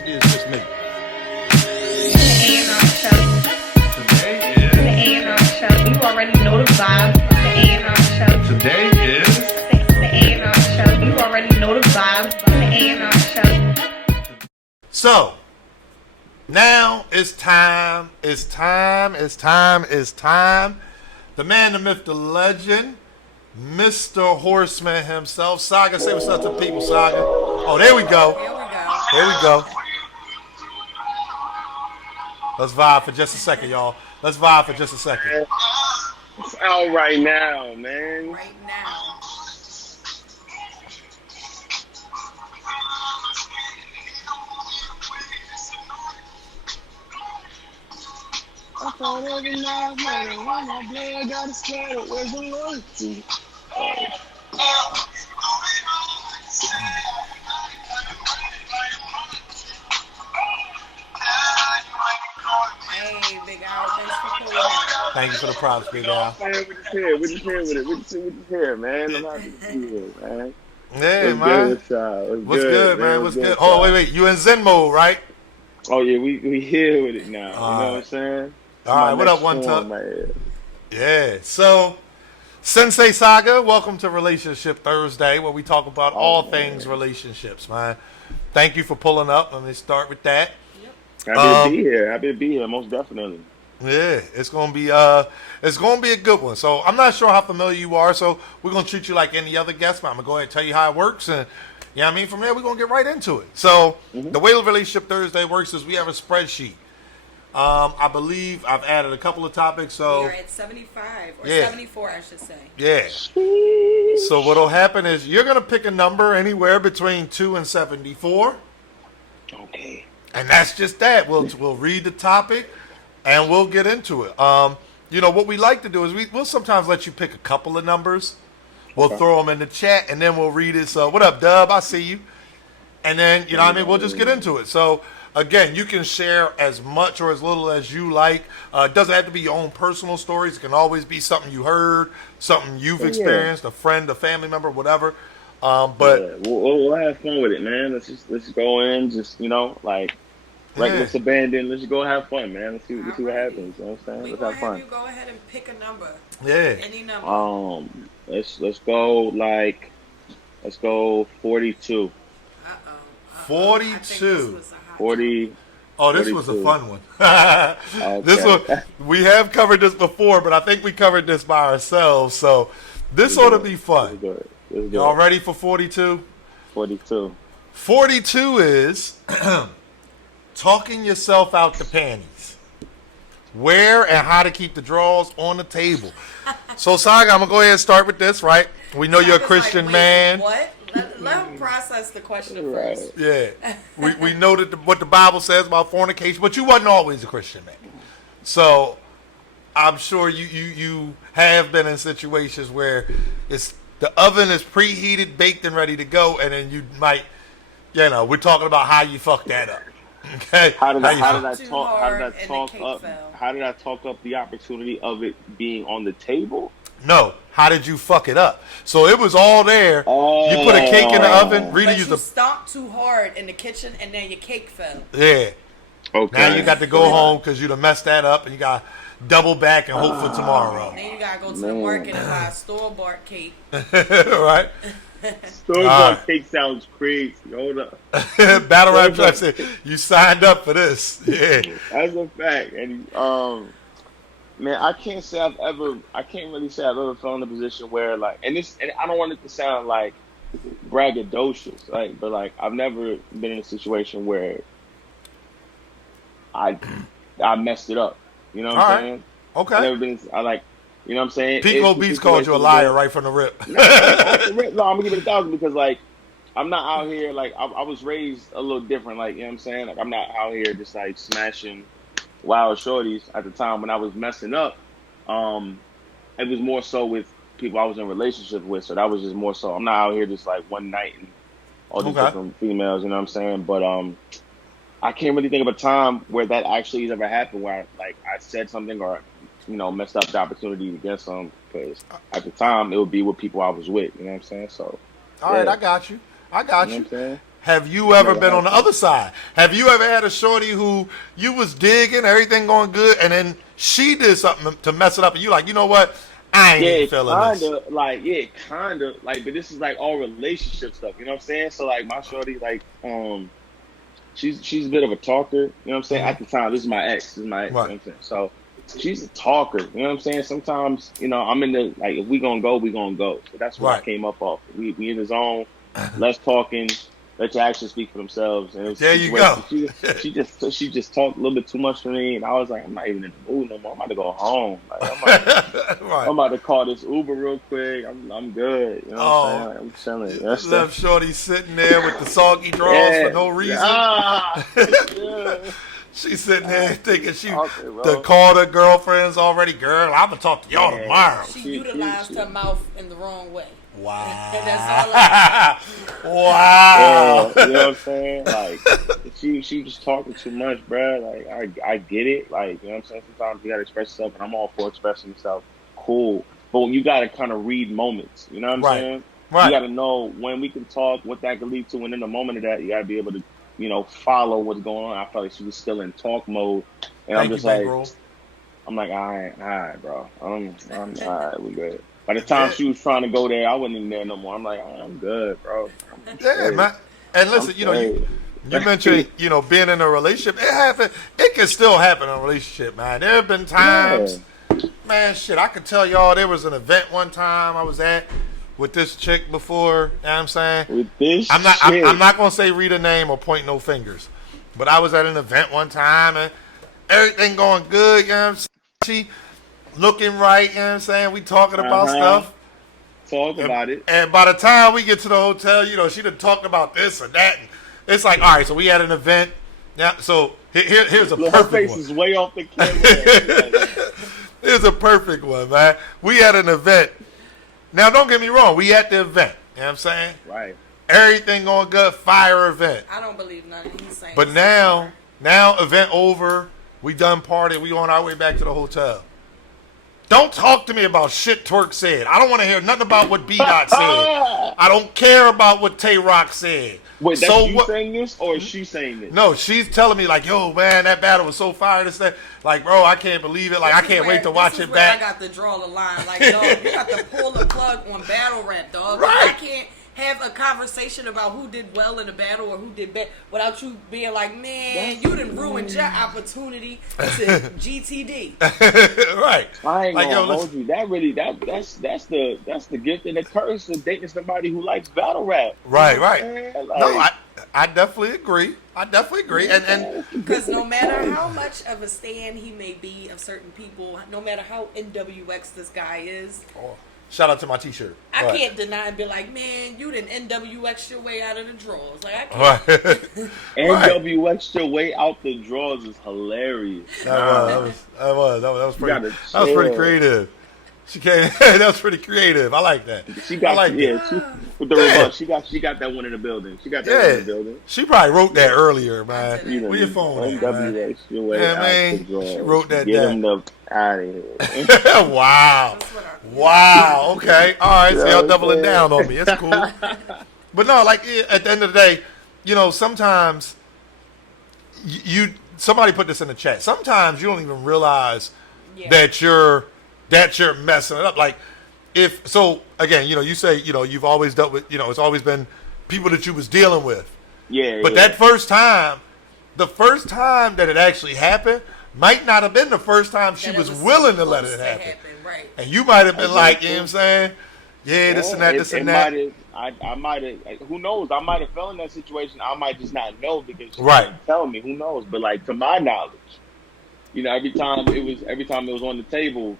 Maybe it's just me. A&R show. Today is The A&R show. You already know the vibe. The A&R show. Today is The A&R show. You already know the vibe. The A&R show. So now it's time. The man, the myth, the legend, Mr. Horseman himself. Saga, say what's up to the people, Saga. Oh, there we go. There we go. Let's vibe for just a second, y'all. Let's vibe for just a second. It's out right now, man. Right now. I thought every night, man, when my blood got started, where's the loyalty? Hey, Big Al, thanks for pulling up. Thank you for the props, Big Al. Man, we just here with it. We just here, man. I'm happy to be here, man. Hey, What's man. good with y'all? What's good, man? What's good? Oh, y'all? wait. You in Zen mode, right? Oh yeah, we here with it now. You know what I'm saying? All right, what up, One Tuck? Yeah. So, Sensei Saga, welcome to Relationship Thursday, where we talk about all things relationships, man. Thank you for pulling up. Let me start with that. Happy to be here, most definitely. Yeah, it's gonna be a good one. So I'm not sure how familiar you are, so we're gonna treat you like any other guest, but I'm gonna go ahead and tell you how it works, and you know what I mean. From there, we're gonna get right into it. So the way Relationship Thursday works is we have a spreadsheet. I believe I've added a couple of topics. So We're at 75 or Yeah. 74, I should say. yeah. So what'll happen is you're gonna pick a number anywhere between 2 and 74, Okay. and that's just that. We'll read the topic, and we'll get into it. You know what we like to do is we'll sometimes let you pick a couple of numbers. We'll throw them in the chat, and then we'll read it. So what up, Dub? I see you. And then you know what I mean. We'll just get into it. So again, you can share as much or as little as you like. It doesn't have to be your own personal stories. It can always be something you heard, something you've experienced, a friend, a family member, whatever. But Yeah, we'll have fun with it, man. Let's go in, just like reckless abandon. Let's just go have fun, man. Let's see what happens. You know what I'm saying? We're Let's going have to have fun. you go ahead and pick a number. yeah, Any number. Let's go let's go 42. Uh-oh. 42. I think this was a hot 40. oh, this was a 42. fun one. This one we have covered this before, but I think we covered this by ourselves. So this ought to be fun. Let's do it. Y'all ready for 42? 42. 42 is talking yourself out the panties. Where and how to keep the drawers on the table. So, Saga, I'm going to go ahead and start with this, right? We know you're a Like, Christian wait, man. What? Let him process the question Right. first. Yeah. We know that what the Bible says about fornication, but you wasn't always a Christian man. So, I'm sure you have been in situations where the oven is preheated, baked, and ready to go, and then you might, we're talking about how you fuck that up. Okay. How did I Too talk? How hard did I and the talk cake up? fell. How did I talk up the opportunity of it being on the table? No. How did you fuck it up? So it was all there. Oh. You put a cake in the oven. Rita But used you to. stomped too hard in the kitchen, and then your cake fell. Yeah. Okay. Now you got to go home because you'd have messed that up, and you got to double back and hope for tomorrow. Then you gotta go to the market and buy a store-bought cake. Right? Store-bought cake sounds crazy. Hold up. Battle rap truck said you signed up for this. Yeah. That's a fact. And man, I can't really say I've ever felt in a position where and I don't want it to sound like braggadocious, but I've never been in a situation where I messed it up. You know what I'm saying? Okay. I've never been. You know what I'm saying? Pico Beats called you a liar right from the rip. No, I'm gonna give it 1,000 because I'm not out here I was raised a little different. You know what I'm saying? I'm not out here just smashing wild shorties at the time when I was messing up. It was more so with people I was in relationship with, so that was just more so. I'm not out here just one night and all these different females. You know what I'm saying? But I can't really think of a time where that actually has ever happened where I said something or messed up the opportunity to get some, because at the time it would be with people I was with. You know what I'm saying? So all right, I got you. You know what I'm saying? have you ever Never been had on the to. other side? Have you ever had a shorty who you was digging, everything going good, and then she did something to mess it up, and you like, you know what? I ain't Yeah, even feeling this. kinda like, but this is like all relationship stuff. You know what I'm saying? So like, my shorty, like, she's a bit of a talker. You know what I'm saying? Mhm. At the time, this is my ex. This is my ex. You know Right. what I'm saying? So she's a talker. You know what I'm saying? Sometimes, I'm in the like, if we gonna go, we gonna go. So that's what I Right. came up off. We in the zone. Less talking. Let your actions speak for themselves. And it's There you go. she just talked a little bit too much for me, and I was like, I'm not even in the mood no more. I'm about to go home. Like, Right. I'm about to call this Uber real quick. I'm good. You know what I'm saying? Like, I'm chilling. That's Left shorty sitting there with the soggy drawers for no reason. Yeah. She's sitting there thinking she Okay, bro. to call her girlfriends already. Girl, I'm gonna talk to y'all Yeah. tomorrow. She utilized her mouth in the wrong way. Wow. That's all I Wow. Yeah, you know what I'm saying? Like, she just talking too much, bro. Like, I get it. Like, you know what I'm saying? Sometimes you gotta express yourself, and I'm all for expressing yourself. Cool. But you gotta kind of read moments. You know what I'm Right. saying? Right. You gotta know when we can talk, what that could lead to, and in the moment of that, you gotta be able to, follow what's going on. I felt like she was still in talk mode, and I'm Thank you, just like, bankroll. I'm like, all right, bro. I'm all right, we good. By the time she was trying to go there, I wasn't even there no more. I'm like, I'm good, bro. I'm Yeah, straight. man. And listen, I'm you straight. mentioned, being in a relationship. It happened. It can still happen in a relationship, man. There have been times, man, shit, I could tell y'all there was an event one time I was at with this chick before, you know what I'm saying? With this I'm shit. not gonna say read a name or point no fingers. But I was at an event one time and everything going good, you know what I'm saying? She looking right, you know what I'm saying? We talking about stuff. Talk about it. And by the time we get to the hotel, she done talked about this or that. And it's like, all right, so we had an event. Yeah, so here's a Look, her perfect face one. is way off the camera. Here's a perfect one, man. We had an event. Now, don't get me wrong. We at the event. You know what I'm saying? Right. Everything going good. Fire event. I don't believe nothing he's saying. But now event over. We done party. We on our way back to the hotel. Don't talk to me about shit Twerk said. I don't want to hear nothing about what B-Dot said. I don't care about what Tay Rock said. Wait, that's So you what? saying this, or is she saying this? No, she's telling me like, yo, man, that battle was so fire. This, that. Like, bro, I can't believe it. Like, I can't wait to watch it back. I got to draw the line. Like, dog, you got to pull the plug on battle rap, dog. Right. I can't have a conversation about who did well in the battle or who did bad without you being like, man, you done ruined your opportunity to GTD. Right. I ain't Like, gonna yo, hold you. That's the gift and the curse of dating somebody who likes battle rap. Right. Man, No, I definitely agree. And Because no matter how much of a stan he may be of certain people, no matter how NWX this guy is, shout out to my T-shirt. I Right. can't deny and be like, man, you didn't NWX your way out of the drawers. Like, I can't. Right. NWX your way out the drawers is hilarious. That was gotta pretty chill. creative. She came. That was pretty creative. I like that. She got I like with the reverse. She got that one in the building. She got that one in the building. She probably wrote that earlier, man. You know, Where your phone at, man? NWX your way Yeah, out man. the drawers. She wrote that Get down. them out of here. Wow. That's what I- Wow. Okay. All right. So Yeah, y'all doubling man. down on me. It's cool. But no, like at the end of the day, sometimes somebody put this in the chat. Sometimes you don't even realize that you're messing it up. Like again, you say, you've always dealt with, it's always been people that you was dealing with. Yeah. But that first time, the first time that it actually happened might not have been the first time she that it was willing to let supposed it happen. Right. And you might have been Exactly. like, you know what I'm saying? Yeah, this and that, this and that. I might have. Who knows? I might have fell in that situation. I might just not know because she Right. didn't tell me. Who knows? But like to my knowledge, every time it was on the table,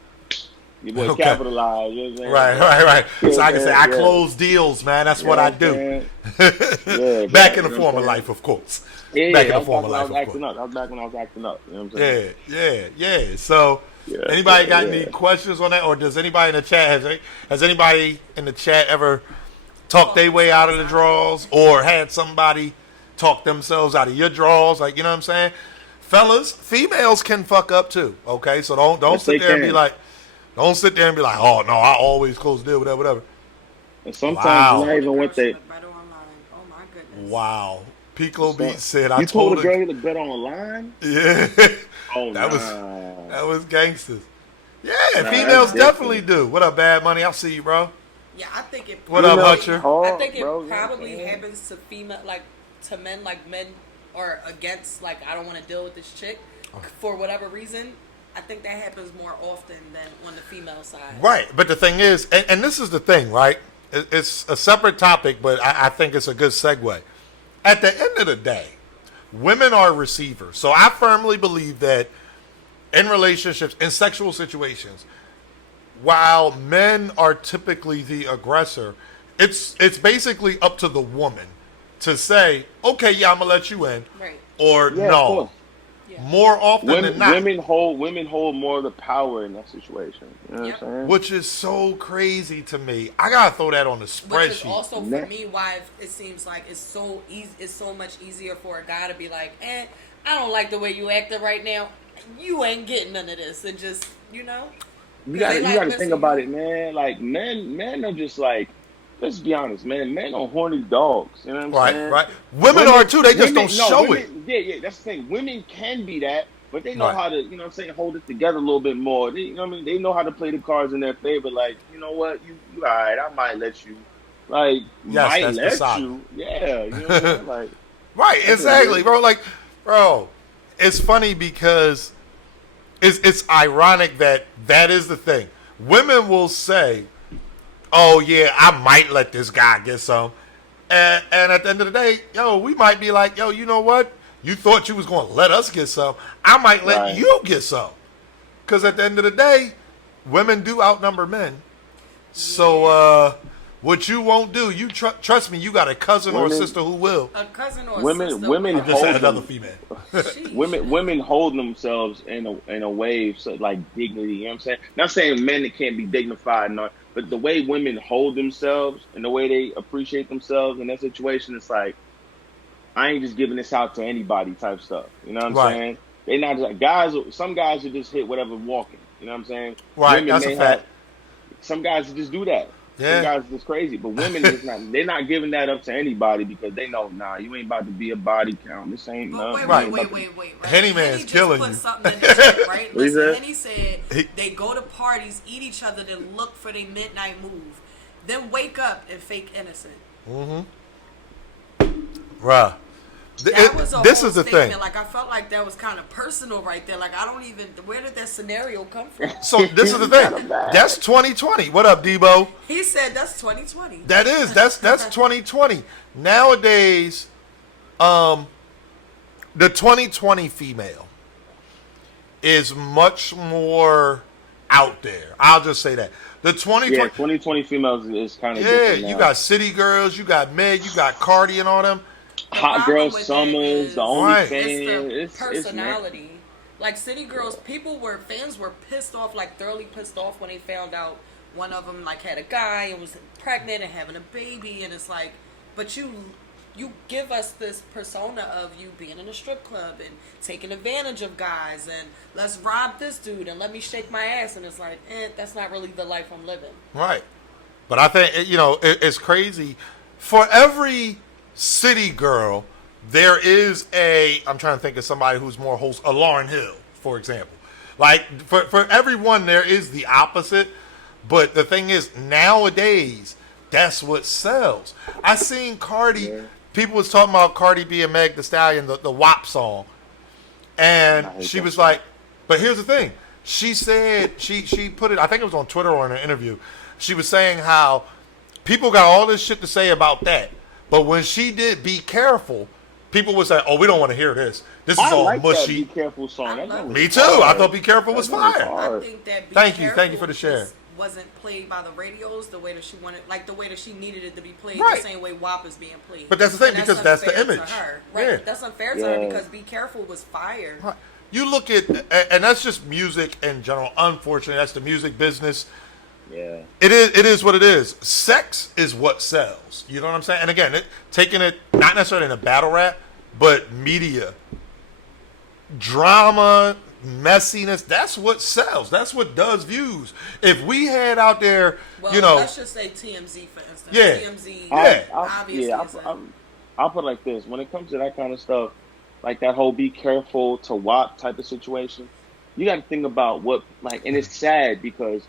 you boy Okay. capitalized. You know what I'm saying? Right. Yeah, So I can say I yeah. close deals, man. That's what I do. Yeah, Back in you the know former what I'm life, of course. Yeah, Back in that the former was back life, when I of was acting course. up. That was back when I was acting up. You know what I'm saying? Yeah. So, Yeah, anybody got yeah. any questions on that, or does anybody in the chat has anybody in the chat ever talked their way out of the draws, or had somebody talk themselves out of your draws? Like, you know what I'm saying? Fellas, females can fuck up too. Okay, so don't Yes, sit they there and be can. like, oh no, I always close the deal, whatever. And sometimes Wow. not even what they. Better online. Oh my goodness. Wow. Piccolo So, Beat said, I you told a her. girl to bet on the line? Yeah. Oh, that nah. was gangsters. Yeah, Nah, females that's definitely different. do. What up, Bad Money? I'll see you, bro. Yeah, I think it. What up, Females Hutcher? hard, I think it bro, you know what I'm probably saying? happens to female, like to men, like men are against, like I don't want to deal with this chick for whatever reason. I think that happens more often than on the female side. Right, but the thing is, and this is the thing, right? It's a separate topic, but I think it's a good segue. At the end of the day, women are receivers. So I firmly believe that in relationships, in sexual situations, while men are typically the aggressor, it's basically up to the woman to say, okay, yeah, I'm gonna let you in, Right. or Yeah, of no. course. Yeah. More often than not, Women hold more of the power in that situation. You know Yep. what I'm saying? which is so crazy to me. I gotta throw that on the Which is spreadsheet. also for Ne- me why it seems like it's so easy. It's so much easier for a guy to be like, I don't like the way you acting right now. You ain't getting none of this, and just You 'cause gotta they you like gotta messing think you about up. it, man. Like men are just like, let's be honest, man. Men are horny dogs. You know what I'm Right, saying? right. Women are too. They just women, don't show it. Yeah, that's the thing. Women can be that, but they know Right. how to, you know what I'm saying, hold it together a little bit more. They, you know what I mean? They know how to play the cards in their favor. Like, you know what? You all right, I might let you. Like, Yes, might that's the let saga. you. Yeah, you know what I'm saying? Like, Right, That's exactly, it. bro. Like, bro, it's funny because it's ironic that is the thing. Women will say, "Oh yeah, I might let this guy get some," and at the end of the day, yo, we might be like, "Yo, you know what? You thought you was going to let us get some. I might let Right. you get some." Because at the end of the day, women do outnumber men. So, what you won't do, you trust me, you got a cousin or a Women- sister who will. A cousin or a Women- sister. women will- I'm just saying hold another them. female. Sheesh. women hold themselves in a way so like dignity. You know what I'm saying? Not saying men that can't be dignified, not, but the way women hold themselves and the way they appreciate themselves in that situation, it's like I ain't just giving this out to anybody type stuff. You know what I'm Right. saying? They not just, guys. Some guys will just hit whatever walking. You know what I'm saying? Right, Women that's a may fact. some guys will just do that. Yeah. Some guys are just crazy, but women just not. They're not giving that up to anybody because they know, nah, you ain't about to be a body count. This ain't But nothing. Right. wait. Right? Henny Man's just killing put you. something in the chat, right? What he Listen, said? Henny said He- they go to parties, eat each other, then look for their midnight move, then wake up and fake innocent. Bruh. That was a This whole is the statement. thing. Like I felt like that was kind of personal right there. Like I don't even. Where did that scenario come from? So this is the thing. That's 2020. What up, Debo? He said that's 2020. That's 2020. Nowadays, the 2020 female is much more out there. I'll just say that. The 2020 Yeah, 2020 females is kind of Yeah, different you now. got City Girls, you got Meg, you got Cardi and all them. Hot problem Girl with that Summers, is the Right. OnlyFans. It's the It's personality. Like City Girls, fans were pissed off, like thoroughly pissed off when they found out one of them like had a guy and was pregnant and having a baby, and it's like, but you give us this persona of you being in a strip club and taking advantage of guys and let's rob this dude and let me shake my ass, and it's like, that's not really the life I'm living. Right. But I think, it's crazy. For every city girl, there is I'm trying to think of somebody who's more wholesome, a Lauryn Hill, for example. Like, for everyone, there is the opposite. But the thing is, nowadays, that's what sells. I seen Cardi, people was talking about Cardi B and Meg Thee Stallion, the WAP song. I And hate she that was song. like, but here's the thing. She said, she put it, I think it was on Twitter or in an interview. She was saying how people got all this shit to say about that. But when she did Be Careful, people would say, oh, we don't want to hear this. This is I all like that mushy. Be Careful song. I That love song it. was Me too. I hard. thought Be Careful was That song fire. hard. I think that Be Thank you Careful for the share. wasn't played by the radios the way that she wanted, like the way that she needed it to be played, Right. the same way WAP is being played. But that's the thing, And because that's the unfair to image. her. Right? Yeah. That's unfair to her Yeah. because Be Careful was fire. Right. You look at, and that's just music in general. Unfortunately, that's the music business. Yeah. It is what it is. Sex is what sells. You know what I'm saying? And again, taking it not necessarily in a battle rap, but media, drama, messiness. That's what sells. That's what does views. If we had out there, Well, you know, let's just say TMZ for instance. Yeah. TMZ, Yeah. obviously, is a- I'll put it like this: when it comes to that kind of stuff, like that whole "be careful to WAP" type of situation, you got to think about what like, and it's sad because,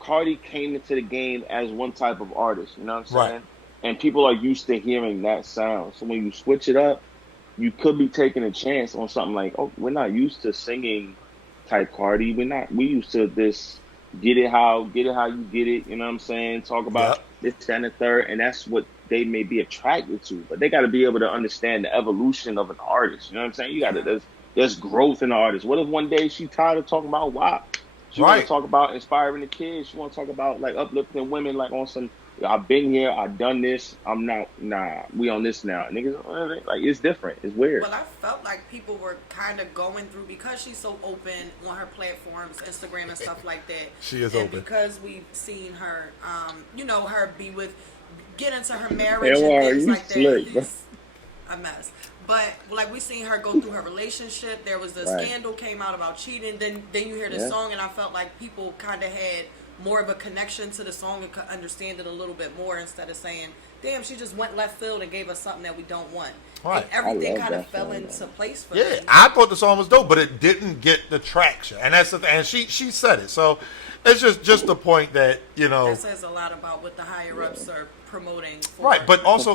Cardi came into the game as one type of artist. You know what I'm saying? Right. And people are used to hearing that sound. So when you switch it up, you could be taking a chance on something like, oh, we're not used to singing type Cardi. We used to this get it how you get it. You know what I'm saying? Talk about this, that, and the third, and that's what they may be attracted to. But they got to be able to understand the evolution of an artist. You know what I'm saying? You got to there's growth in the artist. What if one day she tired of talking about WAP? She want to talk about inspiring the kids. She want to talk about like uplifting women, like on some. I've been here. I've done this. I'm not. Nah, we on this now. Niggas, like it's different. It's weird. Well, I felt like people were kind of going through because she's so open on her platforms, Instagram and stuff like that. She is and open because we've seen her, her get into her marriage and things like slick, that. It's a mess. But like we seen her go through her relationship. There was the scandal came out about cheating. Then you hear the song, and I felt like people kind of had more of a connection to the song and could understand it a little bit more instead of saying, damn, she just went left field and gave us something that we don't want. Right. And everything kind of fell into place for them. I thought the song was dope, but it didn't get the traction. And that's the thing. And she said it. So it's just the point that, That says a lot about what the higher ups are promoting. Right, but also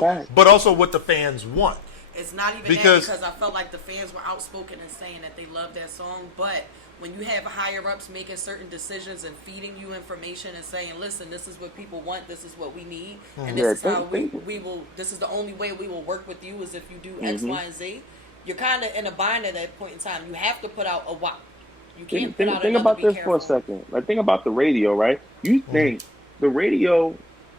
what the fans want. It's not even because I felt like the fans were outspoken and saying that they love that song, but when you have higher ups making certain decisions and feeding you information and saying, listen, this is what people want, this is what we need, and this is how we will, this is the only way we will work with you is if you do X, Y, and Z, you're kind of in a bind at that point in time. You have to put out a WAP. You can't put out think about this for a second. Like, think about the radio, right? You think the radio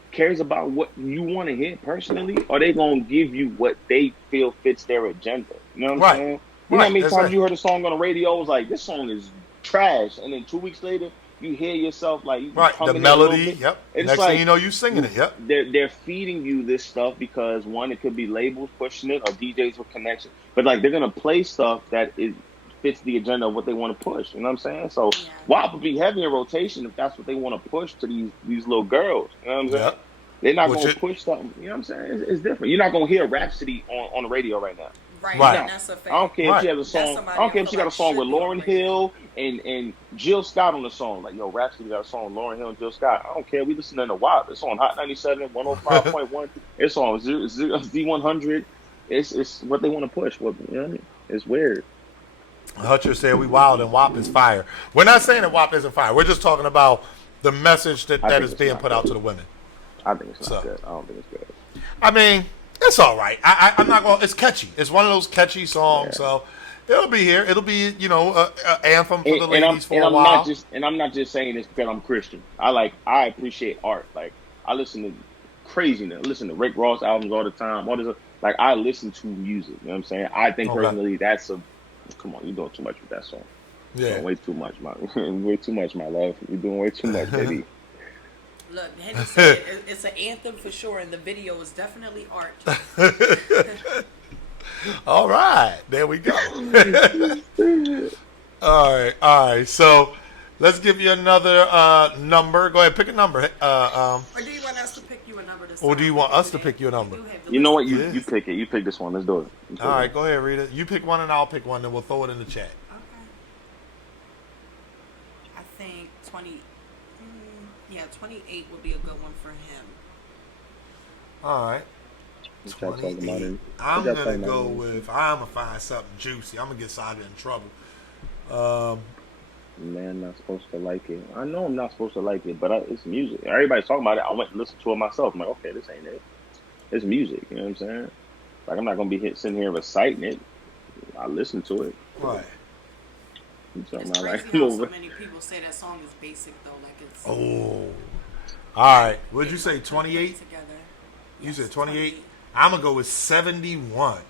cares about what you want to hear personally, or they gonna give you what they feel fits their agenda? You know what I'm saying? You know how many times you heard a song on the radio, it was like, this song is trash, and then 2 weeks later, you hear yourself like the melody, Next thing you know, you singing it, They're feeding you this stuff because one, it could be labels pushing it or DJs with connection, but like they're gonna play stuff that fits the agenda of what they want to push. You know what I'm saying? So WAP would be heavy in rotation if that's what they want to push to these little girls. You know what I'm saying? They're not going to push something. You know what I'm saying? It's different. You're not going to hear Rhapsody on the radio right now. Right. That's a fact. I don't care if she has a song. I don't care if she got a song with Lauryn Hill and Jill Scott on the song. Like, Rhapsody got a song with Lauryn Hill and Jill Scott. I don't care. We listening to WAP. It's on Hot 97, 105.1. It's on Z100. It's what they want to push. It's weird. Hutcher said we wild and WAP is fire. We're not saying that WAP isn't fire. We're just talking about the message that is being put out to the women. I think it's not good. I don't think it's good. I mean, it's all right. I'm not going. It's catchy. It's one of those catchy songs. So it'll be here. It'll be an anthem for the ladies for a while. I'm not just saying this because I'm Christian. I appreciate art. Like, I listen to craziness. I listen to Rick Ross albums all the time. All this, like, I listen to music. You know what I'm saying? I think personally that's come on, you're doing too much with that song. Yeah, way too much, way too much, my love. You're doing way too much, baby. Look, Henry said it's an anthem for sure, and the video is definitely art. All right, there we go. All right. So let's give you another number. Go ahead, pick a number. Or do you want us to pick you a number this time? Or do you want us to pick you a number? You know what? You pick it. You pick this one. Let's do it. All right, go ahead, Rita. You pick one and I'll pick one, then we'll throw it in the chat. Okay. I think 20. 28 would be a good one for him. All right. 28. I'm gonna go with. I'm gonna find something juicy. I'm gonna get Saga in trouble. Man, I'm not supposed to like it. I know I'm not supposed to like it, but it's music. Everybody's talking about it. I went and listened to it myself. I'm like, okay, this ain't it. It's music. You know what I'm saying? Like, I'm not gonna be sitting here reciting it. I listen to it. Right. It's crazy how so many people say that song is basic though. Like it's. Oh. All right. What'd you say? 28. You said 28. I'm gonna go with 71.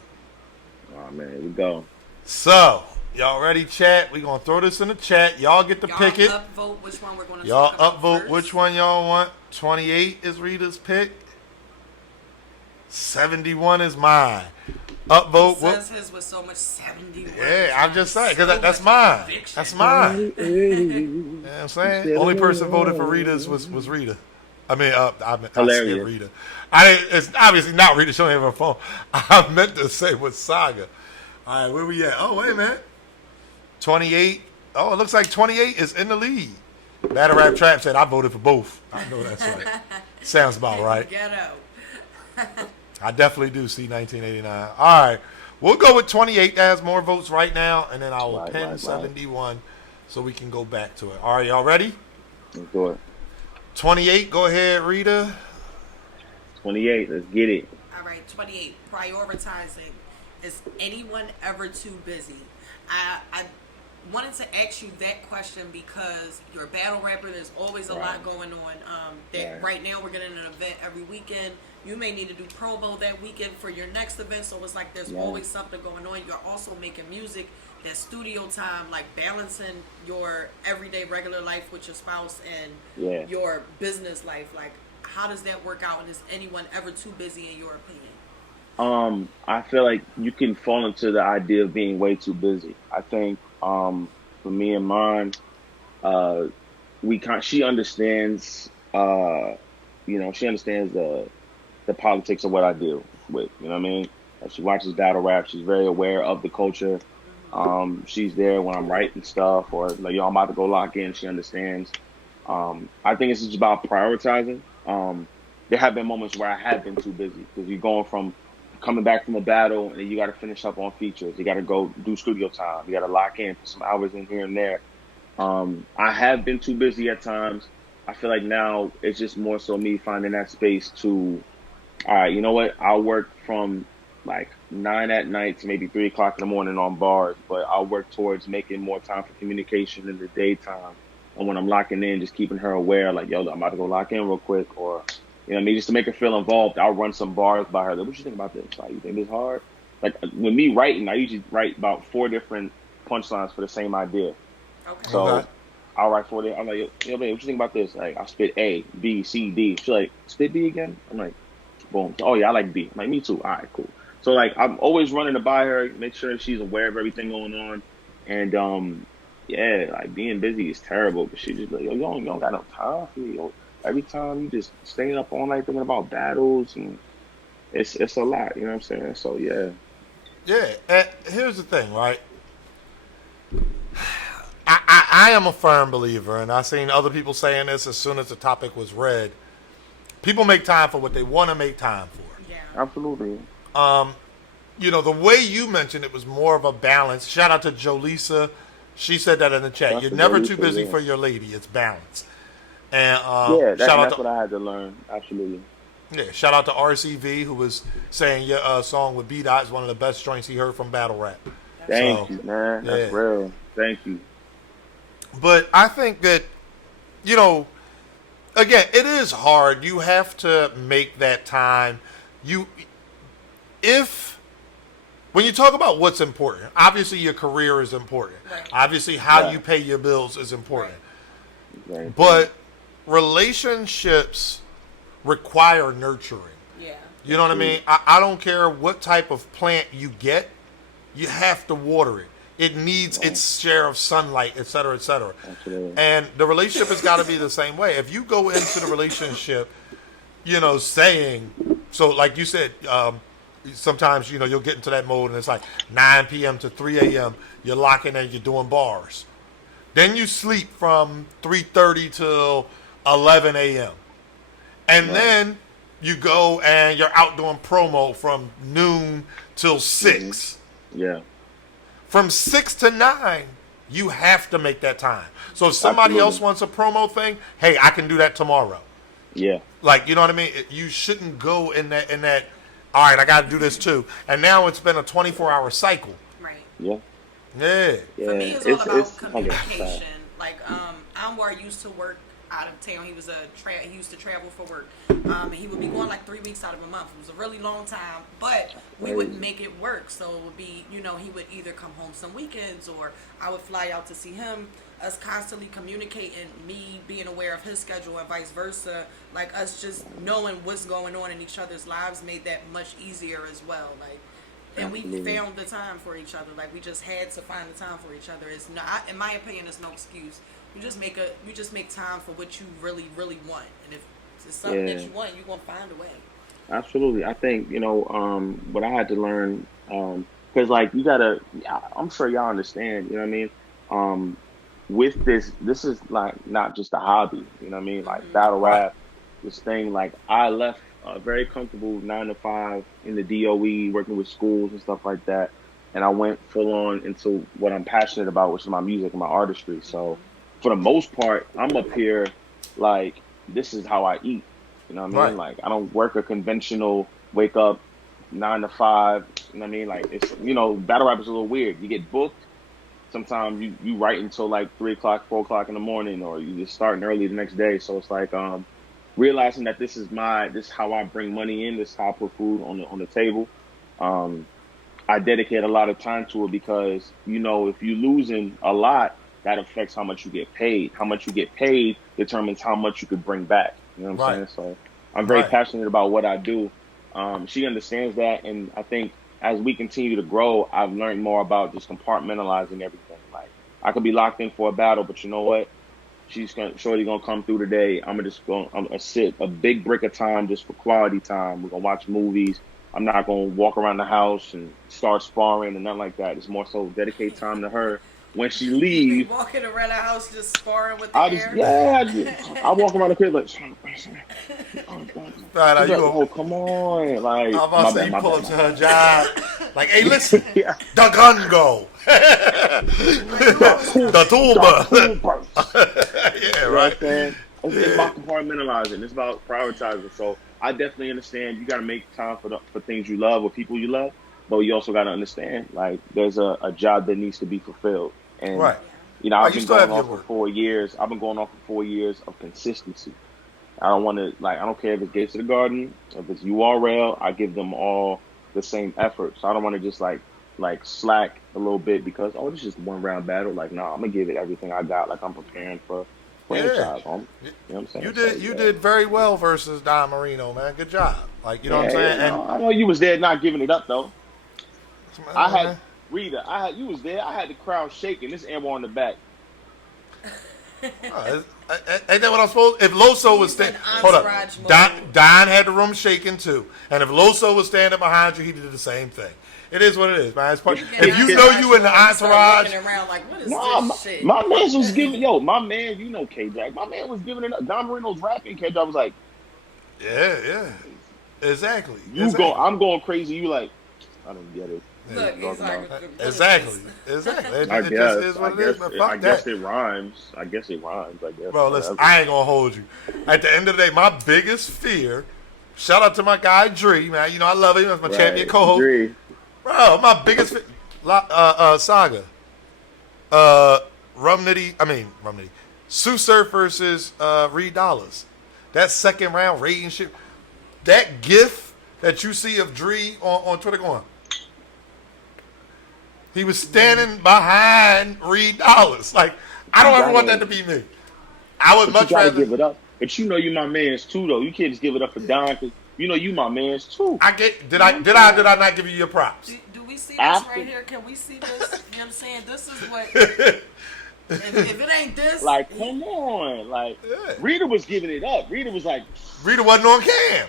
Oh man, here we go. So y'all ready, chat? We gonna throw this in the chat. Y'all get to pick it. Upvote which one we're gonna. Y'all upvote which one y'all want. 28 is Rita's pick. 71 is mine. Upvote. Says his was so much 71. Yeah, I'm just saying because that's mine. That's mine. You know what I'm saying? Only person voted for Rita's was Rita. I said Hilarious. Rita. It's obviously not Rita. She don't have her phone. I meant to say with Saga. All right, where we at? Oh, wait a minute. 28. Oh, it looks like 28 is in the lead. Battle Rap Trap said, I voted for both. I know that's right. Sounds about right. Ghetto. I definitely do see 1989. All right. We'll go with 28 that has more votes right now, and then I will pin 71 so we can go back to it. All right, y'all ready? Let's do it. 28, go ahead, Rita. 28, let's get it. All right, 28. Prioritizing. Is anyone ever too busy? I wanted to ask you that question because you're a battle rapper. There's always a lot going on. Right now we're getting an event every weekend. You may need to do promo that weekend for your next event. So it's like there's always something going on. You're also making music. There's studio time, like balancing your everyday regular life with your spouse and your business life. Like, how does that work out? And is anyone ever too busy in your opinion? I feel like you can fall into the idea of being way too busy. I think for me and mine, she understands she understands the politics of what I deal with. You know what I mean? She watches battle rap. She's very aware of the culture. She's there when I'm writing stuff or like, I'm about to go lock in. She understands. I think it's just about prioritizing. There have been moments where I have been too busy because you're going from coming back from a battle and you got to finish up on features. You got to go do studio time. You got to lock in, put some hours in here and there. I have been too busy at times. I feel like now it's just more so me finding that space to, all right, you know what? I'll work from like 9 at night to maybe 3 o'clock in the morning on bars, but I'll work towards making more time for communication in the daytime. And when I'm locking in, just keeping her aware, like, yo, I'm about to go lock in real quick, or, you know what I mean, just to make her feel involved. I'll run some bars by her. Like, what you think about this? Like, you think this hard? Like, with me writing, I usually write about 4 different punchlines for the same idea. Okay. So I'll write 4 I'm like, yo, man, what you think about this? Like, I'll spit A, B, C, D. She's like, spit B again? I'm like, boom. Oh, yeah, I like B. I'm like, me too. All right, cool. So, like, I'm always running to buy her, make sure she's aware of everything going on. And, like, being busy is terrible. But she just like, yo, you don't got no time for me. Yo. Every time you just staying up all night thinking about battles, and it's a lot, you know what I'm saying? So, yeah. Yeah, and here's the thing, right? I am a firm believer, and I've seen other people saying this as soon as the topic was read. People make time for what they want to make time for. Yeah. Absolutely. The way you mentioned it was more of a balance. Shout out to Jolisa. She said that in the chat. You're never too busy for your lady. It's balance. And that's what I had to learn. Absolutely. Yeah, shout out to RCV who was saying your song with B Dot is one of the best joints he heard from battle rap. Thank you, man. That's real. Thank you. But I think that, again, it is hard. You have to make that time. When you talk about what's important, obviously your career is important. Right. Obviously how you pay your bills is important. Right. But relationships require nurturing. Yeah. You know what I mean? I don't care what type of plant you get, you have to water it. It needs its share of sunlight, et cetera, et cetera. Absolutely. And the relationship has got to be the same way. If you go into the relationship, saying, so like you said, sometimes, you'll get into that mode and it's like 9 p.m. to 3 a.m. You're locking in, you're doing bars. Then you sleep from 3:30 till 11 a.m. And then you go and you're out doing promo from noon till 6. Yeah. From 6 to 9, you have to make that time. So if somebody else wants a promo thing, hey, I can do that tomorrow. Yeah. Like, you know what I mean? You shouldn't go in that, all right, I got to do this too. And now it's been a 24-hour cycle. Right. Yeah. Yeah. For me, it's all about communication. Like, Anwar used to work out of town. He was he used to travel for work. And he would be going like 3 weeks out of a month. It was a really long time, but we would make it work. So it would be, he would either come home some weekends or I would fly out to see him. Us constantly communicating, me being aware of his schedule and vice versa. Like, us just knowing what's going on in each other's lives made that much easier as well. Like, and we found the time for each other. Like, we just had to find the time for each other. It's not, in my opinion, it's no excuse. You just make time for what you really, really want. And if it's something that Yeah. you want, you're gonna find a way. Absolutely. I think, what I had to learn, because like I'm sure y'all understand, you know what I mean? Um, with this is like not just a hobby, you know what I mean? Like battle Right. rap, this thing, like I left a very comfortable 9 to 5 in the DOE, working with schools and stuff like that. And I went full on into what I'm passionate about, which is my music and my artistry. So for the most part, I'm up here like this is how I eat. You know what I mean? Right. Like I don't work a conventional wake up 9 to 5. You know what I mean? Like it's battle rap is a little weird. You get booked. Sometimes you write until like 3 o'clock, 4 o'clock in the morning, or you just starting early the next day. So it's like realizing that this is how I bring money in. This is how I put food on the table. Um, I dedicate a lot of time to it because if you're losing a lot, that affects how much you get paid. How much you get paid determines how much you could bring back. You know what I'm Right. saying? So I'm very Right. passionate about what I do. She understands that, and I think as we continue to grow, I've learned more about just compartmentalizing everything. Like I could be locked in for a battle, but you know what? Shorty gonna come through today. I'm gonna sit a big brick of time just for quality time. We're gonna watch movies. I'm not gonna walk around the house and start sparring and nothing like that. It's more so dedicate time to her. When she You be leaves, walking around the house just sparring with the I just air. I walk around the crib like, Nah, nah, she's you like, go. oh come on, like I'm about to say you my pull bad, up my to bad. her job, like, hey, listen, Yeah. the gun go, the tuba. Cool burst. Yeah, You know what right. I'm saying? It's Yeah. about compartmentalizing. It's about prioritizing. So I definitely understand you got to make time for things you love or people you love, but you also got to understand like there's a job that needs to be fulfilled. And Right. Right. I've You been still going have your off for work. 4 years. I've been going off for 4 years of consistency. I don't want to I don't care if it's Gates of the Garden, if it's URL. I give them all the same effort. So I don't want to just like slack a little bit because this is just one round battle. Like no, I'm gonna give it everything I got. Like I'm preparing for Yeah. franchise. You know what I'm saying? You So did. You yeah, did very well versus Don Marino, man. Good job. Like you know what I'm yeah, saying. And no, I know you was there, not giving it up though. I had man, Rita. You was there. I had the crowd shaking. This ammo on the back. ain't that what I'm supposed? If Loso was He's in standing, hold up. entourage mode. Don had the room shaking too, and if Loso was standing behind you, he did the same thing. It is what it is, man. It's part, In if you know you in the mode, you start entourage, looking around like, what is No, this shit? my man was giving my man. K Jack. My man was giving it up. Don Marino's rapping. K Jack was like, yeah, exactly. I'm going crazy. You like, I don't get it. Look, he's like, what is Exactly. this? It I just guess. is I what it guess. is, man. Fuck I that. guess it rhymes. I guess. Bro, listen, Whatever. I ain't gonna hold you. At the end of the day, my biggest fear. Shout out to my guy Dre, man. You know I love him. That's my champion co-host. Dre. Bro, my biggest Saga. Rum Nitty. Sue Surf versus Reed Dollars. That second round rating shit. That gif that you see of Dre on Twitter going. He was standing behind Reed Dollars. Like, I don't ever want that to be me. I would But much you gotta rather. give it up. But you my man's too, though. You can't just give it up for Don because you my man's too. Did I not give you your props? Do we see this After- right here? Can we see this? You know what I'm saying? This is what. if it ain't this, Like, come on. Like, Yeah. Rita was giving it up. Rita was like, Rita wasn't on cam.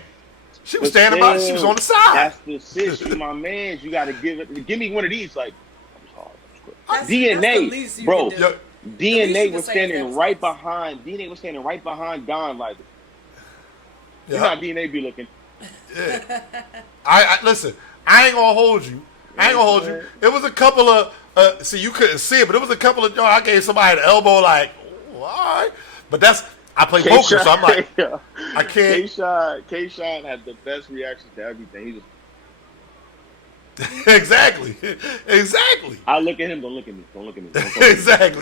She was but standing by. She still, was on the side. That's the shit. You my man's. You gotta give me one of these. Like, that's DNA, the least you bro. can do. Yo, The least you DNA can was say is that standing was right nice. behind. DNA was standing right behind Don. Like, you yeah. know how DNA be looking. I listen. I ain't gonna hold you. It was a couple of. See, you couldn't see it, but it was a couple of. I gave somebody an elbow, like, oh, all right. But I play poker, so I'm like, I can't. K-Shine had the best reaction to everything. He just, Exactly. I look at him. Don't look at me. Don't look at me. Don't look at me.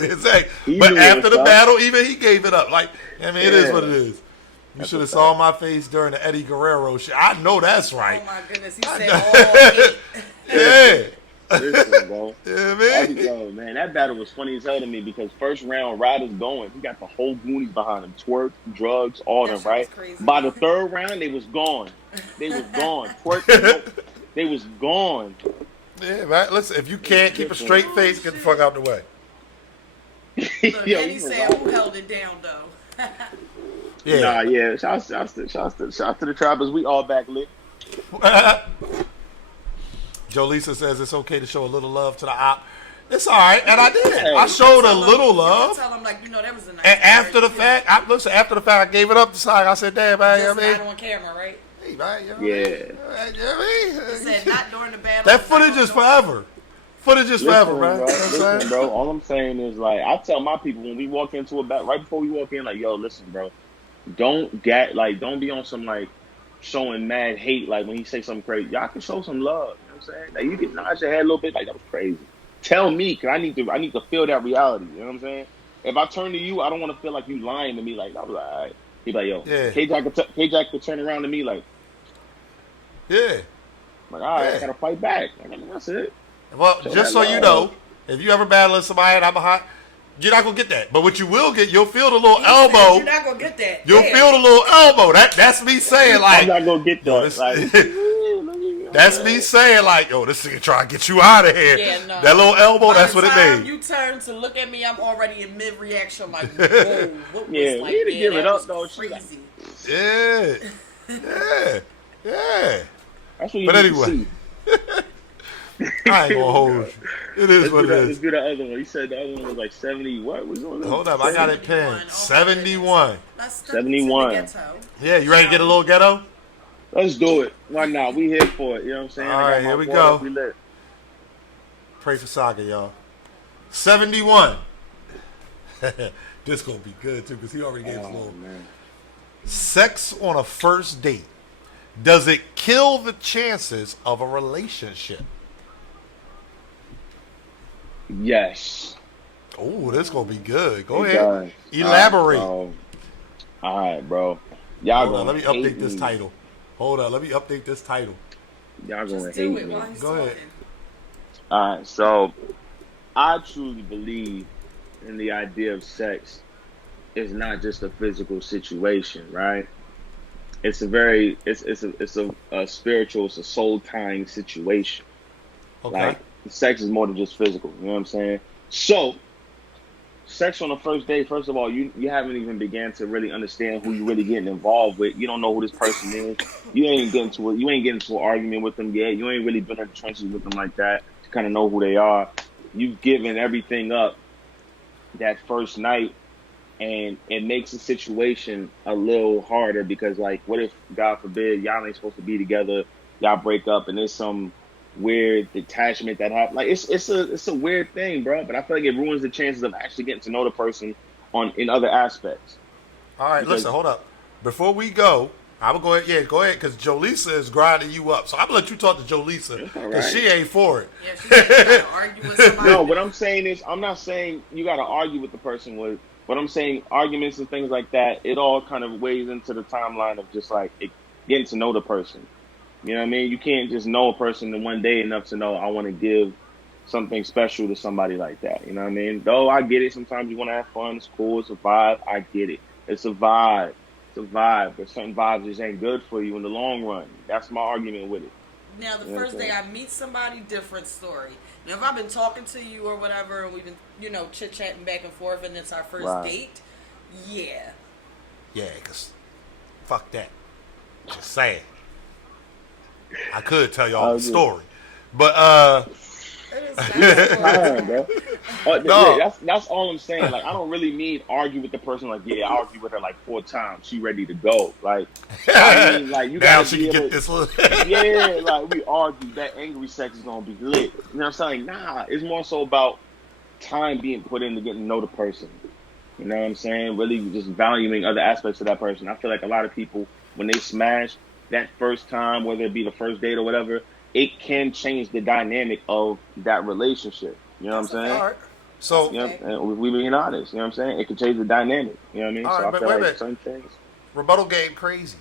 Exactly. He But knew it after was the up. battle, even he gave it up. Like, I mean, it is Yeah. what it is. You That's should have what's saw up. my face during the Eddie Guerrero shit. I know that's right. Oh my goodness, he said all 8. Yeah. Listen, bro. Yeah, man. Yo, man, that battle was funny as hell to me because first round, Ryder's going. He got the whole Goonies behind him. Twerk, drugs, all That them, shit right? was crazy. By the third round, they was gone. Twerk, they was gone. Yeah, man. Listen, if you can't keep a straight face, get the fuck out the way. Look, Yo, and he you said, right. who held it down, though? Yeah. Nah, yeah. Shouts to the trappers. We all back lit. Jolisa says it's okay to show a little love to the op. It's all right, and I did. Hey. I showed a Tell 'em- little You can love. tell them, like, that was a nice And after the word. fact, after the fact, I gave it up to Saga. I said, "Damn, man, Just I mean, not on camera, right? hey, man, you know Yeah. what I mean? He said not during the battle. That footage is forever. Footage is forever, Listen, man. bro. You know what I'm Listen, saying? bro. All I'm saying is, like, I tell my people when we walk into a battle, right before we walk in, like, yo, listen, bro. Don't be on some, like, showing mad hate, like, when he say something crazy. Y'all can show some love. You know what I'm saying? Like, you can nod your head a little bit, like, that was crazy. Tell me, because I need to feel that reality. You know what I'm saying? If I turn to you, I don't want to feel like you lying to me. Like, I was like, all right. He like, yo, Yeah. K-Jack could turn around to me like, Yeah. all right, Yeah. I got to fight back. Like, that's it. Well, Show just that so you love. know, if you ever battling somebody and I'm behind, you're not gonna get that. But what you will get, you'll feel the little elbow. You're not gonna get that. You'll Yeah. feel the little elbow. That's me saying like, I'm not going to get yo, that. this- Like, that's me saying like, yo, this nigga trying to get you out of here. Yeah, no. That little elbow, By that's the what it time made. you turn to look at me, I'm already in mid-reaction, like, whoa, what was Yeah, like, we need to yeah, give it that up, was though. She like- crazy. Yeah. Yeah. Yeah. That's what you But need anyway. to see. I ain't gonna hold you. It is what it Let's is. do the other one. He said the other one was like 70. What was on? Hold up, I got it pinned. 71. Let's step 71. into the ghetto. Yeah, you ready to get a little ghetto? Let's do it. Why not? We here for it. You know what I'm saying? All I got right, my here we water, go. We lit. Pray for Saga, y'all. 71. This gonna be good too, because he already gave us a Oh, little. man. Sex on a first date. Does it kill the chances of a relationship? Yes. Oh, this gonna be good. Go It ahead. does. Elaborate. All right, bro. Y'all Hold on, let me gonna update hate this me. title. Hold on, let me update this title. Y'all gonna Just hate do it me. while he's Go ahead. talking. All right, so I truly believe in the idea of sex is not just a physical situation, right? It's a very it's a spiritual, it's a soul tying situation. Okay. Like sex is more than just physical. You know what I'm saying? So, sex on the first date. First of all, you haven't even began to really understand who you really getting involved with. You don't know who this person is. You ain't getting to an argument with them yet. You ain't really been in the trenches with them like that to kind of know who they are. You've given everything up that first night, and it makes the situation a little harder because, like, what if, God forbid, y'all ain't supposed to be together, y'all break up, and there's some weird detachment that happens. Like, it's a weird thing, bro. But I feel like it ruins the chances of actually getting to know the person in other aspects. All right, Because- listen, hold up. Before we go, I will go ahead. Yeah, go ahead, because Jolisa is grinding you up. So I'm gonna let you talk to Jolisa, That's all because right. she ain't for it. Yeah, she ain't trying to argue with somebody. No, what I'm saying is, I'm not saying you got to argue with the person. What I'm saying, arguments and things like that, it all kind of weighs into the timeline of just like getting to know the person. You know what I mean? You can't just know a person in one day enough to know I want to give something special to somebody like that. You know what I mean? Though I get it. Sometimes you want to have fun. It's cool. It's a vibe. I get it. It's a vibe. It's a vibe. But certain vibes just ain't good for you in the long run. That's my argument with it. Now, the Yeah, first okay. day I meet somebody, different story. Now, if I've been talking to you or whatever, and we've been, chit-chatting back and forth, and it's our first Right. date, yeah. Yeah, because fuck that. Just saying. I could tell y'all the agree. story. But, It is nice. Fine, bro. No. Yeah, that's all I'm saying. Like, I don't really mean argue with the person. Like, yeah, I argued with her like 4 times. She ready to go. Like, I mean, like, you now gotta she be can able get this little. yeah, like we argued that angry sex is gonna be lit. You know what I'm saying? Nah, it's more so about time being put in to get to know the person. You know what I'm saying? Really just valuing other aspects of that person. I feel like a lot of people, when they smash that first time, whether it be the first date or whatever, it can change the dynamic of that relationship. You know what I'm saying? All right. So, You know, and we being honest, you know what I'm saying? It can change the dynamic. You know what I mean? All So right, I but feel wait a like minute. certain things. rebuttal game crazy.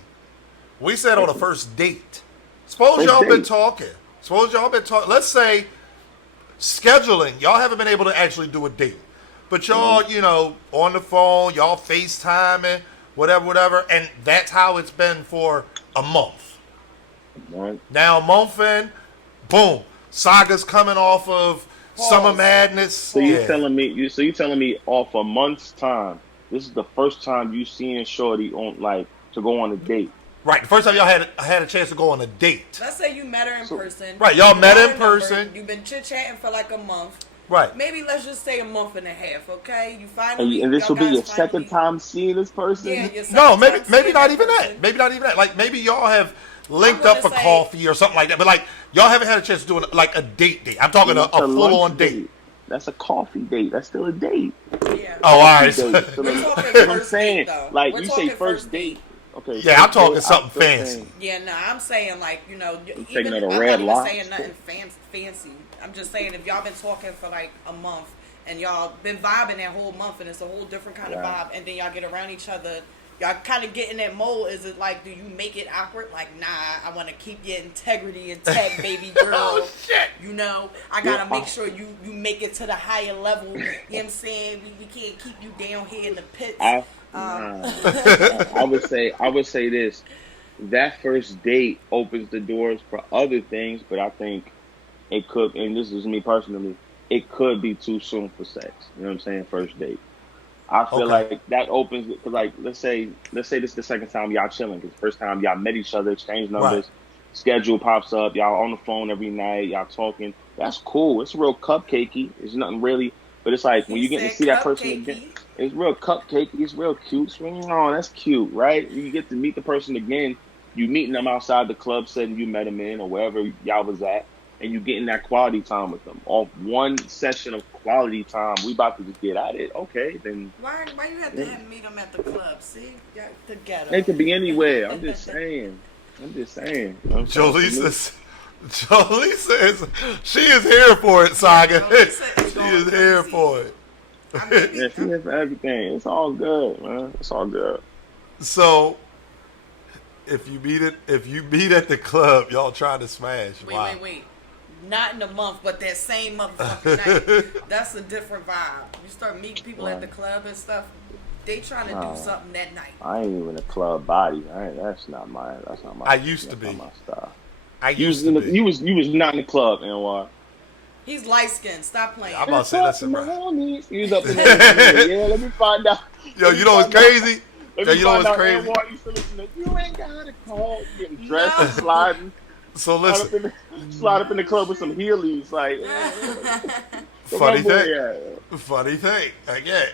We said on a first date. Suppose First y'all been date. talking. Let's say scheduling. Y'all haven't been able to actually do a date. But y'all, on the phone, y'all FaceTiming, whatever. And that's how it's been for a month. Right? Now, a month in, boom. Saga's coming off of Summer Madness. So you telling me off a month's time, this is the first time you seeing Shorty on like to go on a date. Right. The first time y'all had a chance to go on a date. Let's say you met her in person. Right, y'all met got in her number, person. You've been chit-chatting for like a month. Right. Maybe let's just say a month and a half, okay? You finally... And this will be y'all your guys second time seeing this person? Yeah, your second No, time maybe seeing not even person. that. Maybe not even that. Like maybe y'all have linked I'm up for gonna say- coffee or something like that. But like y'all haven't had a chance to do like a date. I'm talking a It's full lunch on date. That's a coffee date. That's still a date. Yeah. Oh, all right. Date. So- Still We're a- talking you know what I'm first saying? date, though. Like We're you talking say first date. Okay. Yeah, I'm first talking date, something still fancy. saying- Yeah, no, I'm saying like, you know, taking even her to I'm Red not even Lobster. saying nothing fancy. I'm just saying if y'all been talking for like a month and y'all been vibing that whole month and it's a whole different kind of Right. vibe and then y'all get around each other, y'all kind of get in that mold. Is it like, do you make it awkward? Like, nah, I want to keep your integrity intact, baby girl. Oh, shit. You know, I gotta Yeah. make sure you make it to the higher level. You know what I'm saying? We can't keep you down here in the pits. I would say this. That first date opens the doors for other things, but I think it could, and this is me personally, it could be too soon for sex. You know what I'm saying? First date. I feel Okay. like that opens because, like, let's say this is the second time y'all chilling. Because first time y'all met each other, exchanged numbers, Right. schedule pops up, y'all on the phone every night, y'all talking. That's cool. It's real cupcakey. It's nothing really, but it's like when He you get to said see that person cupcakey. again, it's real cupcakey. It's real cute. It's really, oh, that's cute, right? You get to meet the person again. You meeting them outside the club setting you met them in or wherever y'all was at. And you getting that quality time with them. Off one session of quality time, we about to just get at it. Okay, then Why you have to meet them at the club? See, y'all together. they could be anywhere. I'm just saying. You know what I'm saying? Jolie says she is here for it, Saga. Jolie said it's She going is here crazy. for it. I mean, Yeah, she here for everything. It's all good, man. It's all good. So if you meet at the club, y'all try to smash. Wow. wait. Not in a month, but that same motherfucking night. That's a different vibe. You start meeting people at the club and stuff. They trying to do something that night. I ain't even a club body. That's not my. I used to that's be. not my style. I You used was, to be. you was not in the club, NY. He's light skinned. Stop playing. I'm about to say, listen, bro. You was up in there. Yeah, let me find out. Yo, you know what's crazy? Let Yo, me you know find what's out, crazy? NY used to listen to, you ain't got a call. Getting dressed No. and sliding. So listen, Slide up in the club with some Heelys. Like, funny remember, thing. yeah. Funny thing. Yeah.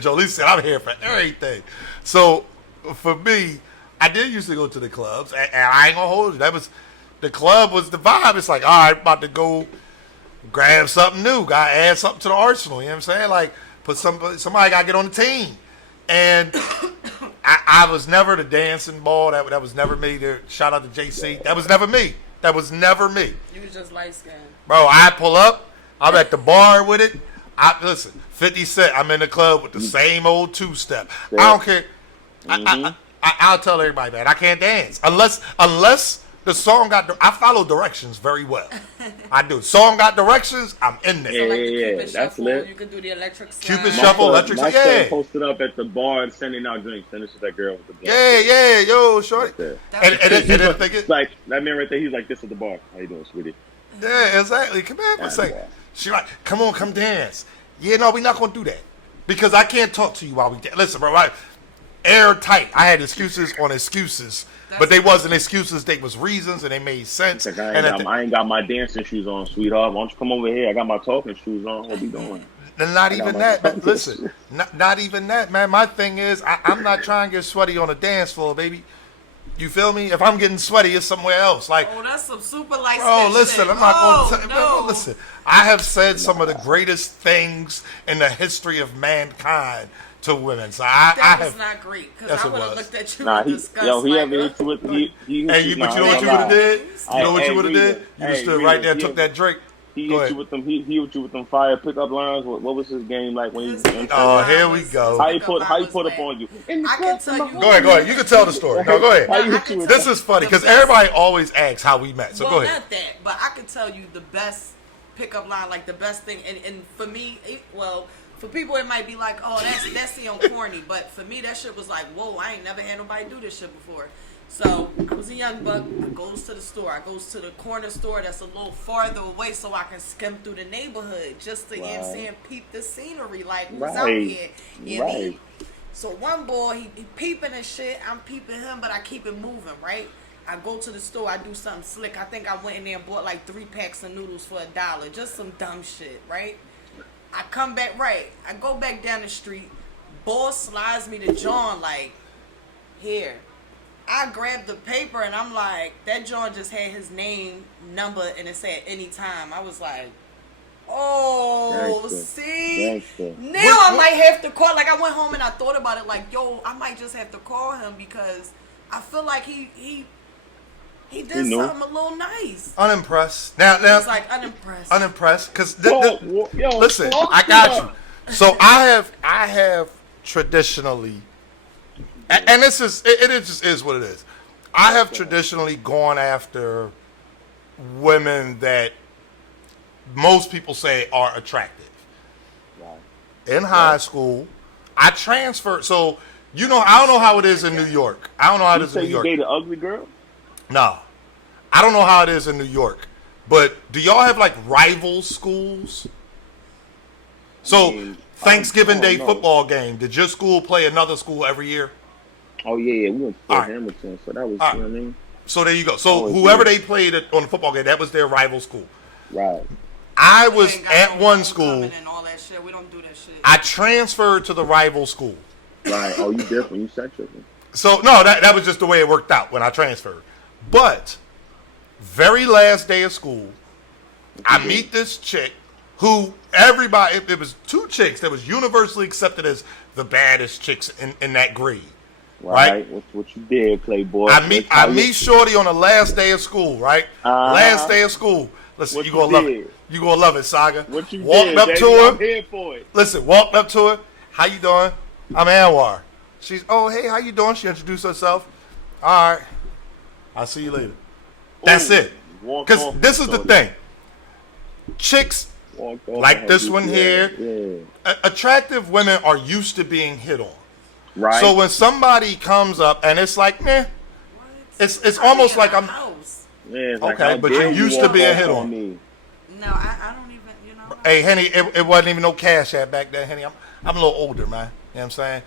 Jolie said, I'm here for everything. So, for me, I did used to go to the clubs, and I ain't gonna hold you. The club was the vibe. It's like, all right, about to go grab something new. Gotta add something to the arsenal. You know what I'm saying? Like, somebody gotta get on the team. And I was never the dancing ball. That was never me. Shout out to JC. That was never me. That was never me. You was just light skinned. Bro, I pull up. I'm at the bar with it. Listen, 50 Cent. I'm in the club with the same old two-step. I don't care. I'll tell everybody, man, I can't dance unless the song got. I follow directions very well. I do. Song got directions. I'm in there. So like the Yeah, Cupid that's shuffle, lit. you can do the electric slide. Cupid shuffle, electric My slide, son yeah. posted up at the bar and sending out drinks. And this is that girl with the black. Yeah, yo, shorty. Right there. And then think It's it. like that man right there. He's like, "This is the bar. How you doing, sweetie?" Yeah, exactly. Come here for a That's second. right. She like, come on, come dance. Yeah, no, we're not gonna do that because I can't talk to you while we dance. Listen, bro, right? Airtight. I had excuses on excuses, but they wasn't excuses. They was reasons, and they made sense. Like, And I ain't got my dancing shoes on, sweetheart. Why don't you come over here? I got my talking shoes on. What we doing? not I got even my that. Man. talking Listen, shoes. not even that, man. My thing is, I'm not trying to get sweaty on the dance floor, baby. You feel me? If I'm getting sweaty, it's somewhere else. Like, Oh, that's some super light bro, skinned listen, shit. I'm not Oh, going to no. listen. I have said some of the greatest things in the history of mankind to women. So I That was have. not great because Yes, I it would have was. looked at you Nah, with he disgust. ever like, hit you with Hey, but you know what you would have lie. did? You know what Hey, you would have Rita. did? You Hey, just stood Rita, right there and he- took that drink. He Go hit ahead. you with them. He hit you with them fire pickup lines. What was his game like when he? Oh, here we go. How he put up on you? In the I can club, tell you. Go ahead. You can tell the story. No, go ahead. How you I hit can you with tell This is funny the because best- everybody always asks how we met. So Well, go ahead. not that, but I can tell you the best pickup line, like the best thing. And for me, for people it might be like, oh, that's on corny, but for me that shit was like, whoa, I ain't never had nobody do this shit before. So I was a young buck. I goes to the store. I goes to the corner store that's a little farther away so I can skim through the neighborhood just to, you know what I'm saying, peep the scenery, like who's out Right. here. You know what I mean? So one boy, he peeping and shit. I'm peeping him, but I keep it moving, right? I go to the store, I do something slick. I think I went in there and bought like 3 packs of noodles for $1. Just some dumb shit, right? I come back, right. I go back down the street. Boss slides me to John like, here. I grabbed the paper and I'm like, that John just had his name, number, and it said anytime. I was like, oh, see? Now I might have to call. Like, I went home and I thought about it like, yo, I might just have to call him because I feel like he did something a little nice. Unimpressed. Now, He's like unimpressed. Unimpressed, because yo, listen, I got you. So I have traditionally, and this is it just is what it is. I have traditionally gone after women that most people say are attractive. Right. In high school, I transferred. So I don't know how it is in New York. I don't know how it is in New York. You date an ugly girl? No, I don't know how it is in New York. But do y'all have like rival schools? So Thanksgiving Day football game. Did your school play another school every year? Oh yeah, we went to Hamilton, so that was. You know what I mean? So there you go. So whoever they played on the football game, that was their rival school. Right. I was at one school. And all that shit. We don't do that shit. I transferred to the rival school. Right. Oh, you different. You sexual. So no, that was just the way it worked out when I transferred. But very last day of school, I meet this chick who everybody, it was 2 chicks that was universally accepted as the baddest chicks in that grade. Right? What you did, Playboy. I meet Shorty on the last day of school, right? Last day of school. Listen, you gonna love it. You gonna love it, Saga. What you walked did, up baby, to her. I'm here for it. Listen, walked up to her. How you doing? I'm Anwar. She's, oh, hey, how you doing? She introduced herself. All right. I'll see you later. That's it. Because this is the thing. Chicks like this one here, attractive women are used to being hit on. Right. So when somebody comes up and it's like, meh, it's almost like I'm. Yeah, okay, but you used to being hit on. Me. No, I don't even, Hey, Henny, it wasn't even no Cash App back then, Henny. I'm a little older, man. You know what I'm saying?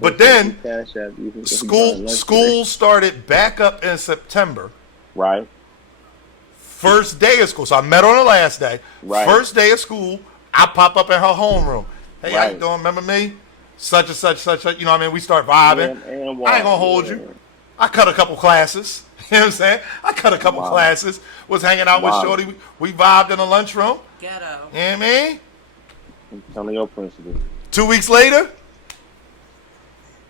But then school started back up in September. Right. First day of school. So I met her on the last day. Right. First day of school, I pop up in her homeroom. Hey, how you doing? Remember me? Such and such, you know what I mean? We start vibing. I ain't gonna hold you. I cut a couple classes. You know what I'm saying? I cut a couple classes. Was hanging out with Shorty. We vibed in the lunchroom. Ghetto. You know what I mean? I'm telling your principal. 2 weeks later.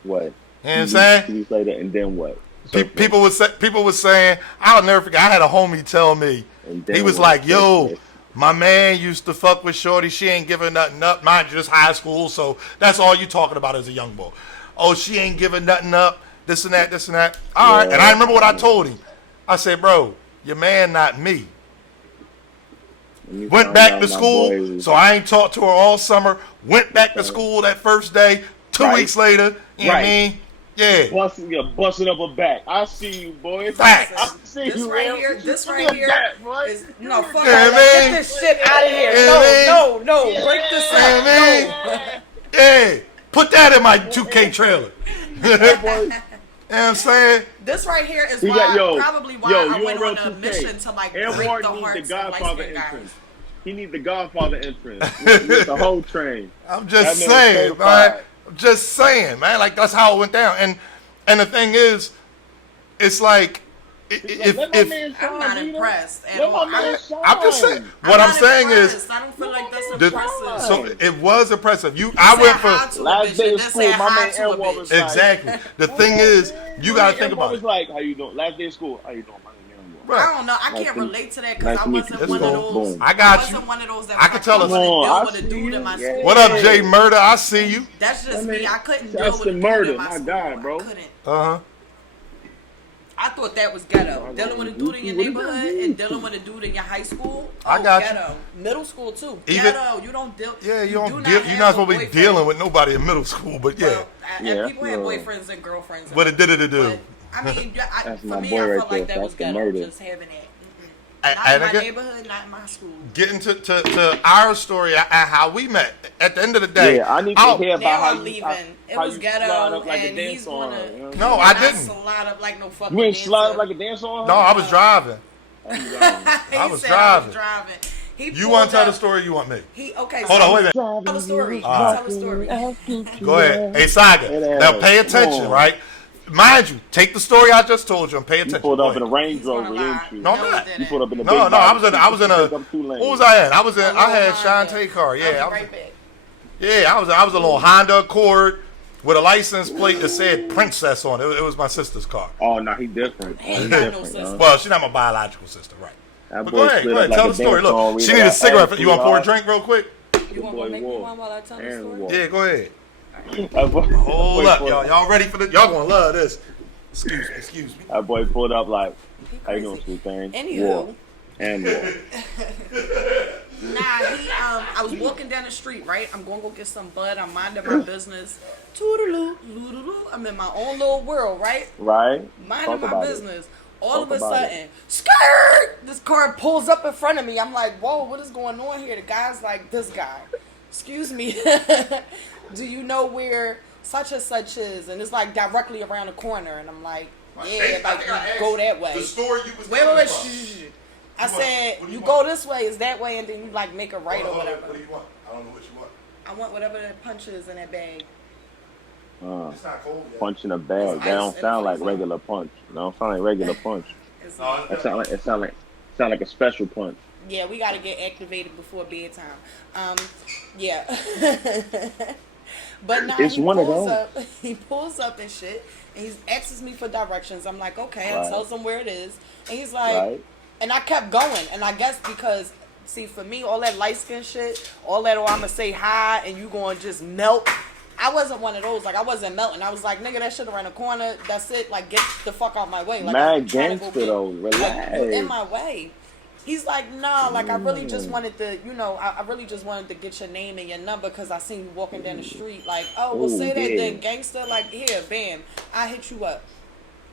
What? You know what I'm saying? 2 weeks later, and then what? People was saying, I'll never forget. I had a homie tell me, he was like, yo, my man used to fuck with Shorty. She ain't giving nothing up. Mind you, just high school, so that's all you talking about as a young boy. Oh, she ain't giving nothing up. This and that, this and that. All right. And I remember what I told him. I said, bro, your man, not me. Went back to school, so I ain't talked to her all summer. Went back to school that first day. 2 weeks later, you know what I mean? Yeah. Busting up her back. I see you, boy. Facts. I see This you, right here, is, no, fuck Yeah, that. Get this shit out of here. Yeah, No, break this up. Yeah, yeah. Put that in my 2K trailer. You know what I'm saying? This right here is probably why I went on a mission to like break the hearts of light-skinned guys. He needs the Godfather entrance with the whole train. I'm just saying, man. I'm just saying, man. Like, that's how it went down. And the thing is, it's like, if I'm not impressed at all. I'm just saying. What I'm saying is, I don't feel like that's impressive. So it was impressive. I went for last day of school. My man Anwar was exactly. The thing is, you gotta think about it. Like, how you doing? Last day of school. How you doing? My name Anwar. Right. I don't know. I can't relate to that because I wasn't one of those. I got you. One of those that I can tell us. with a dude in my school. What up, Jay Murder? I see you. That's just me. I couldn't deal That's with the a dude murder. in my My school. God, bro. I couldn't. I thought that was ghetto. Dealing with a dude in your neighborhood and dealing with a dude in your high school. I got ghetto. Middle school too. Even, ghetto. You don't deal. Yeah, you don't deal. You're not supposed to be dealing with nobody in middle school, but yeah. And people have boyfriends and girlfriends. What it did it to do. I mean, for me, boy I right felt like there. that was That's the ghetto. murder. Just having that. Not in my neighborhood, not in my school. Getting to our story and how we met. at the end of the day, Yeah, I need to hear Now about how I'm you leaving. It how was you ghetto, slide up like a and dance he's on gonna. her. You know what I'm No, saying? I not didn't. slide up like no fucking You ain't dancer. slide up like a dance on her. No, I was driving. I'm He I was said I was driving. driving. He You pulled want to tell the up- story? Or you want me? Okay. Hold on, wait a minute. Tell the story. All right. Tell the story. Go ahead. Hey, Saga. Now pay attention, right? Mind you, take the story I just told you and pay You attention. pulled Go up in a ahead. Range He's gonna Rover, lie. didn't you? No, I'm he not. didn't. You pulled up in a big No, I was in body. a. Pick up 2 lanes. What was I in? I was in. A I little had Honda. Shantae car. I'll Yeah, be I was. right back. Yeah, I was a little Honda Accord with a license plate that said Princess on it. It was my sister's car. Oh no, he different. He Oh, he ain't got no different. sister. Well, she's not my biological sister, right? That But boy go ahead, slid go up ahead. like Tell a the story. dance song, Look, she read need a about cigarette. You want to pour a sweetheart. drink real quick? You want boy to make me Wolf. one while I tell the And story? Wolf. Yeah, go ahead. That boy, Hold that up, boy y'all. pulled- Y'all ready for this? Y'all gonna love this. Excuse me. That boy pulled up like, He how you doing, crazy. sweet thing? Anywho. War. And war. Nah, I was walking down the street, right? I'm gonna go get some bud. I'm minding my business. Toodaloo, loodaloo. I'm in my own little world, right? Right? Minding Talk my about it. business. All Talk of a about sudden, skirt! This car pulls up in front of me. I'm like, whoa, what is going on here? The guy's like, this guy. Excuse me. Do you know where such and such is? And it's like directly around the corner. And I'm like, yeah, like go that way. The story you was Wait. talking Shh. I What do you said, want? What do you you go want? this way, is that way, and then you like make a right or whatever. What do you want? I don't know what you want. I want whatever that punch is in that bag. It's not cold yet. Punch in a bag. It's That don't ice sound in the like freezer. regular punch. That don't sound like regular punch. It's- No, That sound like a special punch. Yeah, we got to get activated before bedtime. Yeah. But now It's he one of pulls those. up. He pulls up and shit, and he asks me for directions. I'm like, okay. I Right. tells him where it is, and he's like, Right? and I kept going, and I guess because. See, for me, all that light skin shit, all that, oh, I'm going to say hi and you going to just melt. I wasn't one of those. Like, I wasn't melting. I was like, nigga, that shit around the corner. That's it. Like, get the fuck out my way. Like, Mad I'm trying to go gangster, get- though. Like, Relax. you're in my way. He's like, nah, like, I really just wanted to, you know, I really just wanted to get your name and your number because I seen you walking down the street. Like, oh, well, Ooh, say that yeah. then, gangster. Like, here, bam. I hit you up.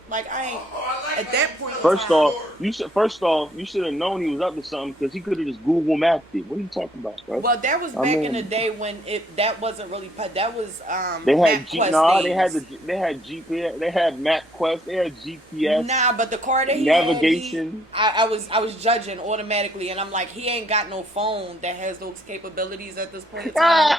Like, I ain't, at that point in First time, off, you should have known he was up to something because he could have just Google mapped it. What are you talking about, bro? well, that was I back mean- in the day when that wasn't really, that was, They had MapQuest they had GPS, they had MapQuest, they had GPS. Nah, but the car that he Navigation. had, I was judging automatically, and I'm like, he ain't got no phone that has those capabilities at this point in time.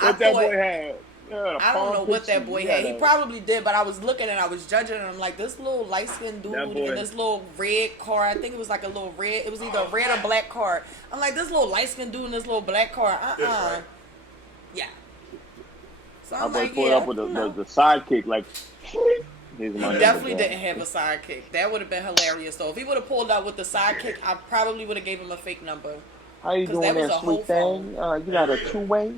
What that boy had? Yeah, I don't know what that boy had. He Yeah, probably did, but I was looking and I was judging, and I'm like, this little light skinned dude That boy. in this little red car. I think it was like a little red. It was either a red or black car. I'm like, this little light skinned dude in this little black car. right. Yeah. So That I'm boy like, pulled yeah, up with you know. the sidekick like. Here's my He number, definitely bro. didn't have a sidekick. That would have been hilarious, though. If he would have pulled out with the sidekick, I probably would have gave him a fake number. How you 'Cause doing that was there, a whole sweet thing? You got a 2-way?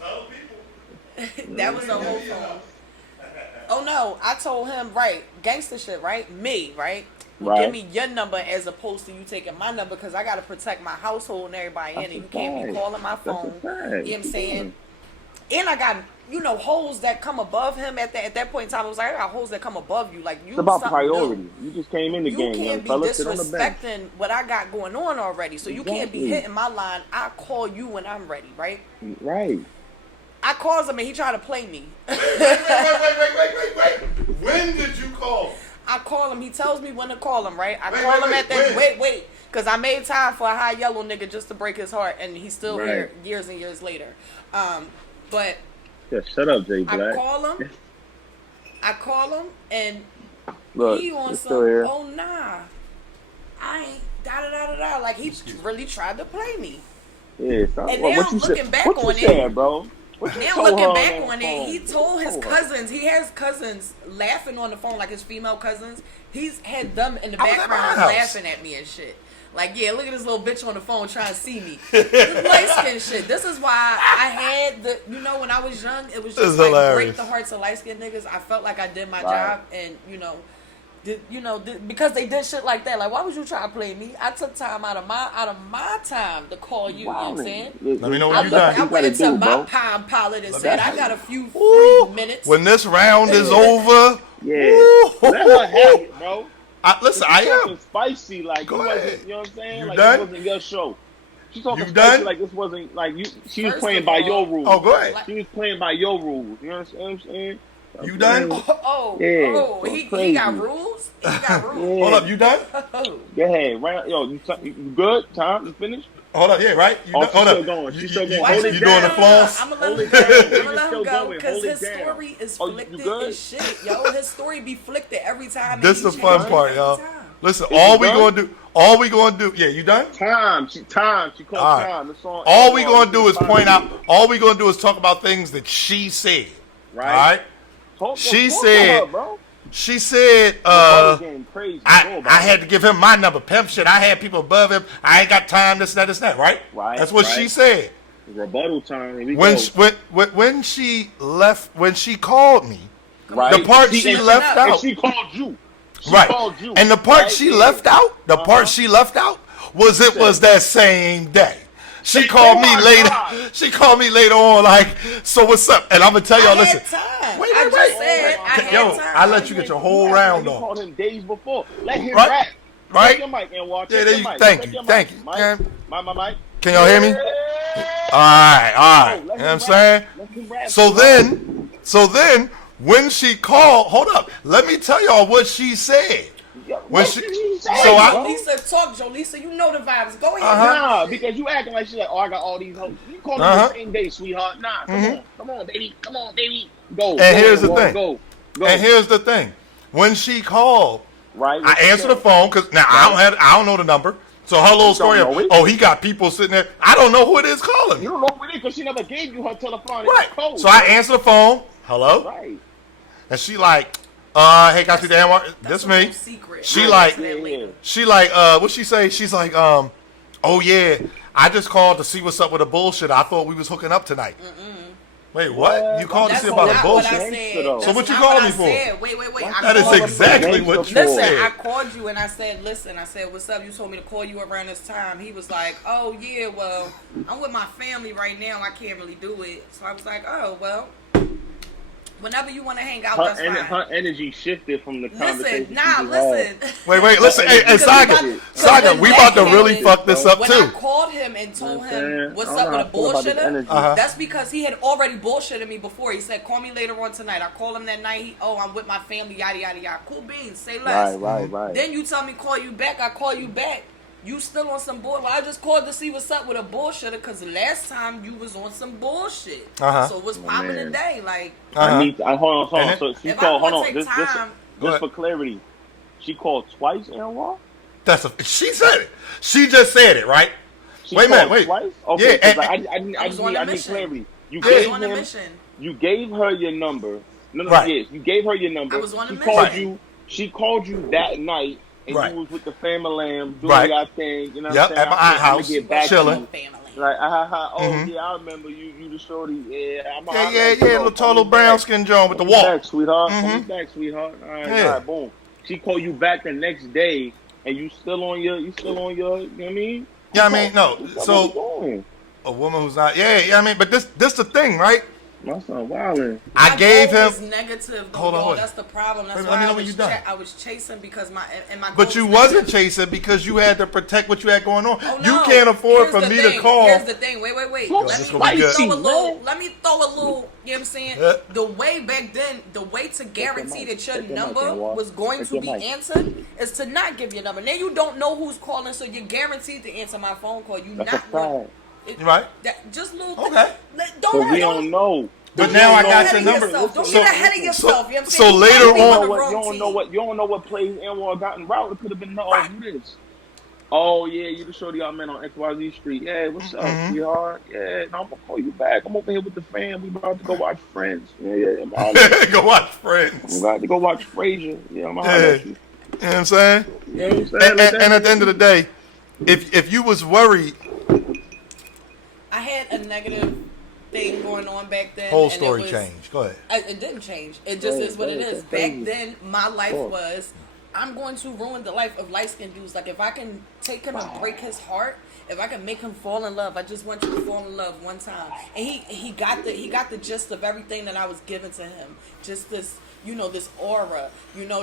Tell people. That was a whole phone. Oh no, I told him, right, gangster shit, right? Me, right? Well, Right. give me your number as opposed to you taking my number because I got to protect my household and everybody in That's it. You a can't be fact. calling my That's a phone. You know fact. what I'm saying? And I got, you know, holes that come above him at that point in time. I was like, I got holes that come above you. Like, you It's about something new. priority. You just came in the You game, young can't be fella. Sit on the bench. disrespecting what I got going on already. So you can't be Exactly. hitting my line. I call you when I'm ready, right? Right. I calls him and he tried to play me. Wait. When did you call? I call him. He tells me when to call him, right? I Wait, call wait, him wait, at that. when? Wait. Because I made time for a high yellow nigga just to break his heart. And he's still Right. here years and years later. But Yeah, shut up, Jay I Black. call him and Look, he on he's some, still here. oh nah. I ain't da. Like he really tried to play me. Yeah, stop. And Well, now what I'm you looking said- back what you on it. said, bro? What you Now told her looking back that on it, phone? he told his Hold up. cousins, he has cousins laughing on the phone, like his female cousins. He's had them in the I was at my background house. laughing at me and shit. Like, yeah, look at this little bitch on the phone trying to see me. This light skin shit. This is why I had the, you know, when I was young, it was This just is like hilarious. break the hearts of light skinned niggas. I felt like I did my Right. job and, because they did shit like that. Like, why would you try to play me? I took time out of my time to call you. You know what I'm saying? Let me know when I, you looked, done. I went into do, my bro. Palm Pilot and said, I got a few Ooh, free minutes. when this round is over, Yeah, Ooh. let her have it, bro. listen, I am. Spicy, like Go you wasn't, ahead. you know what I'm saying? You Like done? it wasn't your show. She talking You spicy done? like this wasn't like you. She was First playing of by all- your rules. Oh, go ahead. She was playing by your rules. You know what I'm saying? You done? He got rules. He got rules. Yeah. Hold up, you done? Oh. Go ahead, right? Yo, you good? Tom, you finished? Hold up, yeah, right? You Oh, done? she's Hold still up. going. You, She's still you- going. Hold you it doing the down. floss? I'm gonna let Hold him it go. down. I'm Baby, gonna let him still go going. because Hold it his down. story is Oh, you flicked good? as shit, yo. His story be flicked every time. and This he the fun changes part, every y'all. time. Listen, Is all you we done? gonna do, yeah, you done? Time. She called All right. time. The song. All we gonna do is point out, all we gonna do is talk about things that she said. Right. All right? Talk She to said, her, bro. she said, Rebuttal game crazy. Go I about had it. to give him my number. Pimp shit. I had people above him. I ain't got time, this, that, right? Right, That's what she right. said. Rebuttal time. Here we When go. when she left, when she called me, Right. the part she and left and out. she called you. She Right. called you. And the part right? she Yeah. left out, Uh-huh. was it was that same day. She called me my later. God. She called me later on, like, so what's up? And I'm gonna tell y'all, I listen. had time. Wait, I wait, just wait. said I had Yo, time. I let you get your whole You round You off. called him days before. Let him Right. rap. Right. Check your mic and watch. Yeah, Check there your you- mic. thank Check you, your thank mic. you. Mic. Can- My mic. Can y'all hear me? Yeah. All right. Let You know what him I'm rap. saying? Let him rap. So then, when she called, hold up, let me tell y'all what she said. Yo, When what she- did he say, so I- bro? Jolisa, talk, Jolisa. You know the vibes. Go ahead. Nah, because you acting like she's like, oh, I got all these hoes. You call them Uh-huh. the same day, sweetheart. Nah, come on, baby. Come on, baby. Go. And go, here's the go, thing. Go. And here's the thing. When she called, Right. I answered the phone because now I don't know the number. So her little You story don't of, know it? oh, he got people sitting there. I don't know who it is calling You me. don't know who it is because she never gave you her telephone. Right. Code, So I answer the phone. Hello. Right. And she like, hey, got you damn. This That's a me. little secret. She I'll like- get to that later. She like, what she say? She's like, oh yeah, I just called to see what's up with the bullshit. I thought we was hooking up tonight. Wait, what? You called to That's see about the not what I bullshit? said. So That's what you not called what me I for? said. Wait. I That is called you- exactly what you Listen, Listen, I said. called you and I said, listen, I said, what's up? You told me to call you around this time. He was like, oh, yeah, well, I'm with my family right now. I can't really do it. So I was like, oh, well, whenever you want to hang out, that's fine. Her energy shifted from the conversation. Listen, nah, listen. Wait, listen. Hey, Because Saga, we about to really when- fuck this up When I too. called him and told You know what I'm him saying? what's I up don't with a know how I feel about this bullshitter, energy. Uh-huh. that's because he had already bullshitted me before. He said, call me later on tonight. I called him that night. I'm with my family, yada, yada, yada. Cool beans, say less. Right. Then you tell me call you back. I call you back. You still on some bull? Well, I just called to see what's up with a bullshitter because last time you was on some bullshit. Uh-huh. So what's popping man. today? Like, Hold on. And So she if called. I'm Hold gonna on. take Just time, for clarity, she called twice in a row. She said it. She just said it, right? She Wait a minute, called wait. Twice? Okay, Yeah, 'cause and- I was on a need mission. clarity. You I was gave on a him. mission. You gave her your number. No, Right. yes, you gave her your number. I was on a she mission. called Right. you. She called you that night, and Right. you was with the family lamb doing Right. your thing. You know what Yep, I'm saying? at my I'm house, gonna get back chilling. to you. Family. Like, oh Mhm. yeah, I remember you the shorty. Yeah, Little tall brown skin John with the Call me wall. back, sweetheart. Call me Mhm. back, sweetheart. All right, Yeah. all right, boom. She called you back the next day, and you still on your, you know what I mean? Yeah, I mean, no. What So you doing? a woman who's not, yeah, I mean, but this the thing, right? My son wildin'. I My gave goal him. was negative. Though, Hold on, y'all. wait. That's the problem. That's Let me why know I when was you done. I was chasing because my goal But you was wasn't negative. chasing because you had to protect what you had going on. Oh, You no. can't afford Here's for the me thing. to call. Here's the thing. Wait. Yo, this Let gonna be me good. throw a little. Man. Let me throw a little. You know what I'm saying? Yeah. The way back then, the way to guarantee that your Take your mic, number man, was going Take to your be mic. answered is to not give your number. Now you don't know who's calling, so you're guaranteed to answer my phone call. You That's a not going. fact. Right. Just little. Okay. Don't So we worry, don't know. But Don't now get I got ahead your of number. yourself. Don't So- get ahead of yourself. You know what I'm so saying? You later might be on- You the don't wrong team. know what plays Anwar got in route. It could have been Right. who this? Oh yeah, you the shorty I met on XYZ Street. Yeah, what's up, Mhm. sweetheart? Yeah, no, I'm gonna call you back. I'm over here with the fam. We about to go watch Friends. Yeah, I'm out. Go watch I'm Friends. about to go watch Frasier. Yeah, I'm out. Yeah. You You know what I'm saying? know what I'm saying? And, Like and at the end of the day, if you was worried, I had a negative thing going on back then. whole and story it was, changed. Go ahead. It didn't change. It just Right, is what it right, is. that's Back crazy. then, my life Sure. was, I'm going to ruin the life of light-skinned dudes. Like, if I can take him and break his heart, if I can make him fall in love, I just want you to fall in love one time. And he got the gist of everything that I was giving to him. Just this, this aura,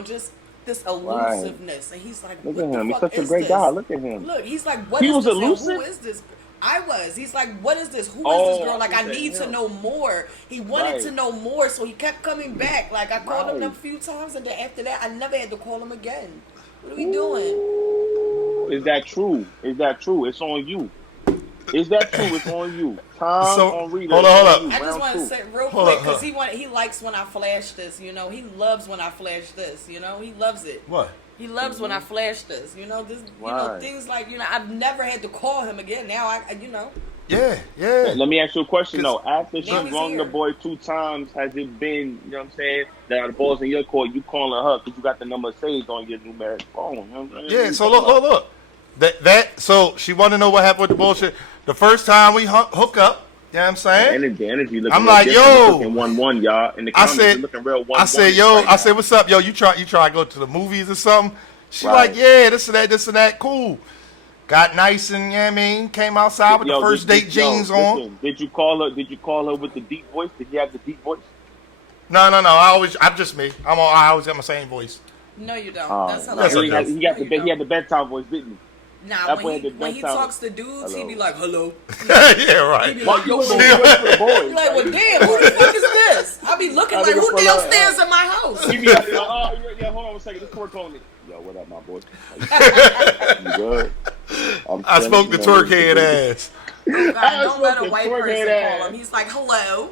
just this elusiveness. And he's like, Look what at the him. He's fuck such a is great this? guy. Look at him. Look, he's like, what He is was this? And elusive? who is this? I was. He's like, what is this? Who is Oh, this girl? Like, I he said need to him. know more. He wanted Right. to know more, so he kept coming back. Like, I called him Right. a few times, and then after that, I never had to call him again. What are we doing? Is that true? Is that true? It's on you. Is that true? It's on you. Tom So, on Rita. hold on, it's hold on up. you. I just Round want to two. say real Hold quick up, because huh. he likes when I flash this. You know, he loves when I flash this. You know, he loves it. What? He loves when I flash this. You know, this. You know, Right. things like I've never had to call him again. Now you know. Yeah, yeah. Let me ask you a question though. After she Now he's wronged the here. boy 2 times, has it been, you know what I'm saying, that the ball's in your court, you calling her because you got the number saved on your numeric phone? You know what I'm saying? Yeah, so look. So she wanted to know what happened with the bullshit. The first time we hook up, you know what I'm saying? The energy looking I'm real like, different. yo. It's looking 1-1, y'all. In the I comments, said, it's looking real 1-1. I said, yo, right I said, now. what's up, yo? You try to go to the movies or something? She Right. like, yeah, this and that, cool. Got nice and, you know what I mean, came outside with the Yo, first date jeans on. listen, Did you call her with the deep voice? Did he have the deep voice? No, I'm just me. I always got my same voice. No, you don't. That's Yes, hilarious. I he, do. had, he, got No, the, you he had don't. the bedtime voice, didn't he? Nah, That boy when had the he bedtime- talks to dudes, he be like, hello. Yeah, right. He be Why like, you yo, looking boy. for the boys? He like, well, damn, who the fuck is this? I be looking I like, looking who for downstairs in my house? He be like, oh, yeah, hold on a second. Let's work on it. Yo, what up, my boy? You good? I spoke the twerk head ass. Oh, God, I don't let a fucking white twerk person that call him. He's like, hello.